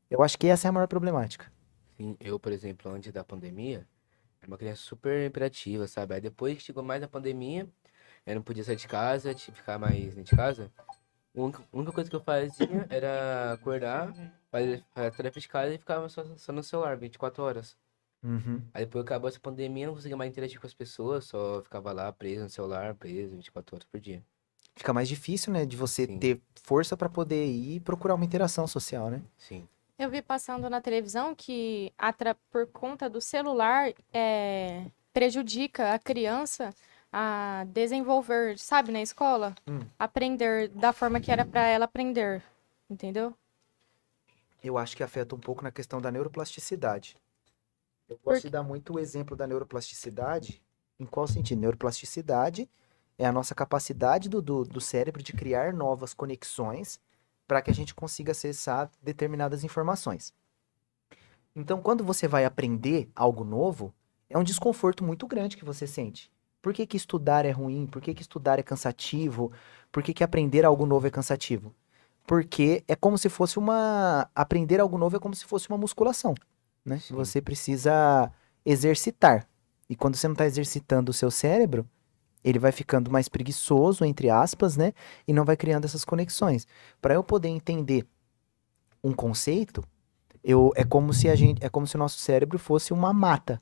Eu acho que essa é a maior problemática. Sim, eu, por exemplo, antes da pandemia, era uma criança super imperativa, sabe? Aí depois que chegou mais a pandemia, eu não podia sair de casa, tinha que ficar mais dentro de casa. A única coisa que eu fazia era acordar, fazer a tarefa de casa e ficava só no celular, 24 horas. Aí depois que acabou essa pandemia, eu não conseguia mais interagir com as pessoas, só ficava lá preso no celular, preso 24 horas por dia. Fica mais difícil, né? De você Sim. ter força para poder ir procurar uma interação social, né? Sim. Eu vi passando na televisão que, por conta do celular, prejudica a criança a desenvolver, sabe, na escola? Aprender da forma que era para ela aprender, entendeu? Eu acho que afeta um pouco na questão da neuroplasticidade. Eu gosto de dar muito o exemplo da neuroplasticidade. Em qual sentido? Neuroplasticidade é a nossa capacidade do cérebro de criar novas conexões para que a gente consiga acessar determinadas informações. Então, quando você vai aprender algo novo, é um desconforto muito grande que você sente. Por que estudar é ruim? Por que estudar é cansativo? Por que aprender algo novo é cansativo? Porque é como se fosse aprender algo novo é como se fosse uma musculação, né? Sim. Você precisa exercitar. E quando você não está exercitando o seu cérebro, ele vai ficando mais preguiçoso, entre aspas, né? E não vai criando essas conexões. Para eu poder entender um conceito, é como se o nosso cérebro fosse uma mata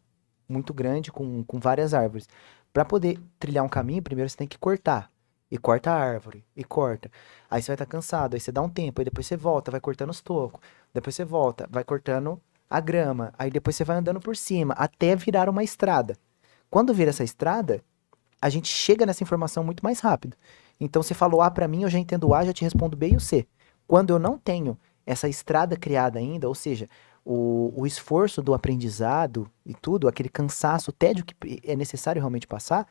muito grande com várias árvores. Para poder trilhar um caminho, primeiro você tem que cortar. E corta a árvore, e corta. Aí você vai estar cansado, aí você dá um tempo, aí depois você volta, vai cortando os tocos. Depois você volta, vai cortando a grama. Aí depois você vai andando por cima, até virar uma estrada. Quando vira essa estrada, a gente chega nessa informação muito mais rápido. Então você falou A para mim, eu já entendo o A, já te respondo B e o C. Quando eu não tenho essa estrada criada ainda, ou seja, o esforço do aprendizado e tudo, aquele cansaço, o tédio que é necessário realmente passar,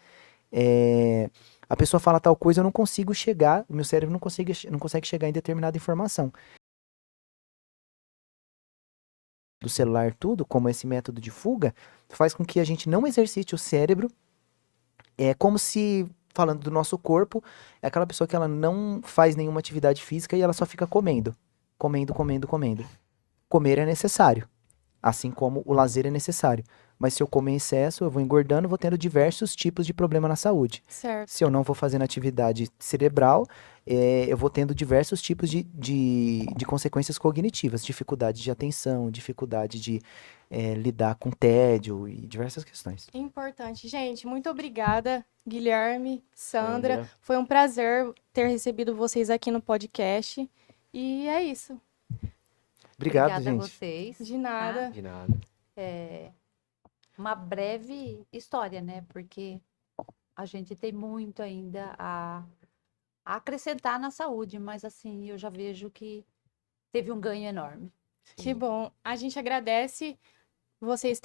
a pessoa fala tal coisa, eu não consigo chegar, o meu cérebro não consegue chegar em determinada informação. Do celular tudo, como esse método de fuga, faz com que a gente não exercite o cérebro. É como se, falando do nosso corpo, é aquela pessoa que ela não faz nenhuma atividade física e ela só fica comendo. Comendo, comendo, comendo. Comer é necessário, assim como o lazer é necessário. Mas se eu comer em excesso, eu vou engordando, vou tendo diversos tipos de problema na saúde. Certo. Se eu não vou fazendo atividade cerebral, eu vou tendo diversos tipos de consequências cognitivas. Dificuldade de atenção, dificuldade de lidar com tédio e diversas questões. Importante. Gente, muito obrigada, Guilherme, Sandra. Sandra. Foi um prazer ter recebido vocês aqui no podcast. E é isso. Obrigado, Obrigada a gente. vocês. De nada. De nada. É uma breve história, né? Porque a gente tem muito ainda a acrescentar na saúde, mas assim, eu já vejo que teve um ganho enorme. Que bom. A gente agradece vocês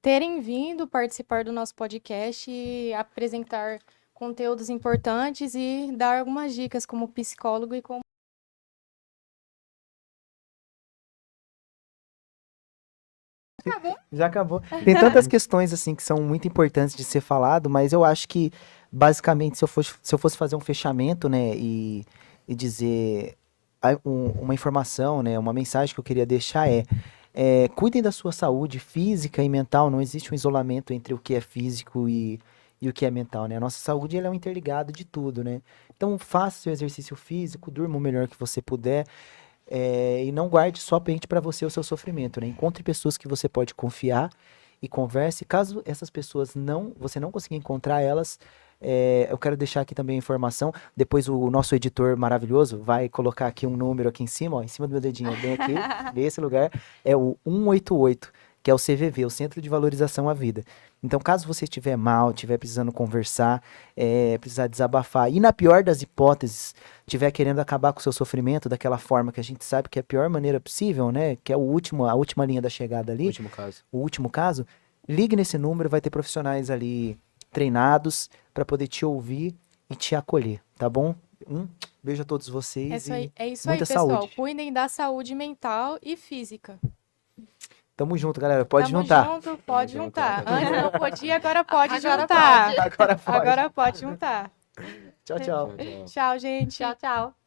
terem vindo participar do nosso podcast e apresentar conteúdos importantes e dar algumas dicas como psicólogo e como. Já acabou. Tem tantas questões assim que são muito importantes de ser falado, mas eu acho que basicamente se eu fosse fazer um fechamento, né, e dizer uma informação, né, uma mensagem que eu queria deixar cuidem da sua saúde física e mental. Não existe um isolamento entre o que é físico e o que é mental, né? A nossa saúde ela é um interligado de tudo, né? Então faça seu exercício físico, durma o melhor que você puder. E não guarde somente para você o seu sofrimento, né? Encontre pessoas que você pode confiar e converse. Caso essas pessoas você não consiga encontrar elas, eu quero deixar aqui também a informação. Depois o nosso editor maravilhoso vai colocar aqui um número aqui em cima, ó, em cima do meu dedinho, bem aqui, nesse lugar, é o 188, que é o CVV, o Centro de Valorização à Vida. Então, caso você estiver mal, estiver precisando conversar, precisar desabafar, e na pior das hipóteses, estiver querendo acabar com o seu sofrimento daquela forma que a gente sabe que é a pior maneira possível, né? Que é a última linha da chegada ali. Último caso. O último caso, ligue nesse número, vai ter profissionais ali treinados para poder te ouvir e te acolher, tá bom? Beijo a todos vocês É isso muita aí, pessoal. saúde. Cuidem da saúde mental e física. Tamo junto, galera. Pode Tamo juntar. junto, pode Tamo juntar. junto. Antes não podia, agora pode Agora juntar. Agora pode. Agora pode juntar. Tchau, tchau. Tchau, tchau. Tchau, gente. Tchau, tchau.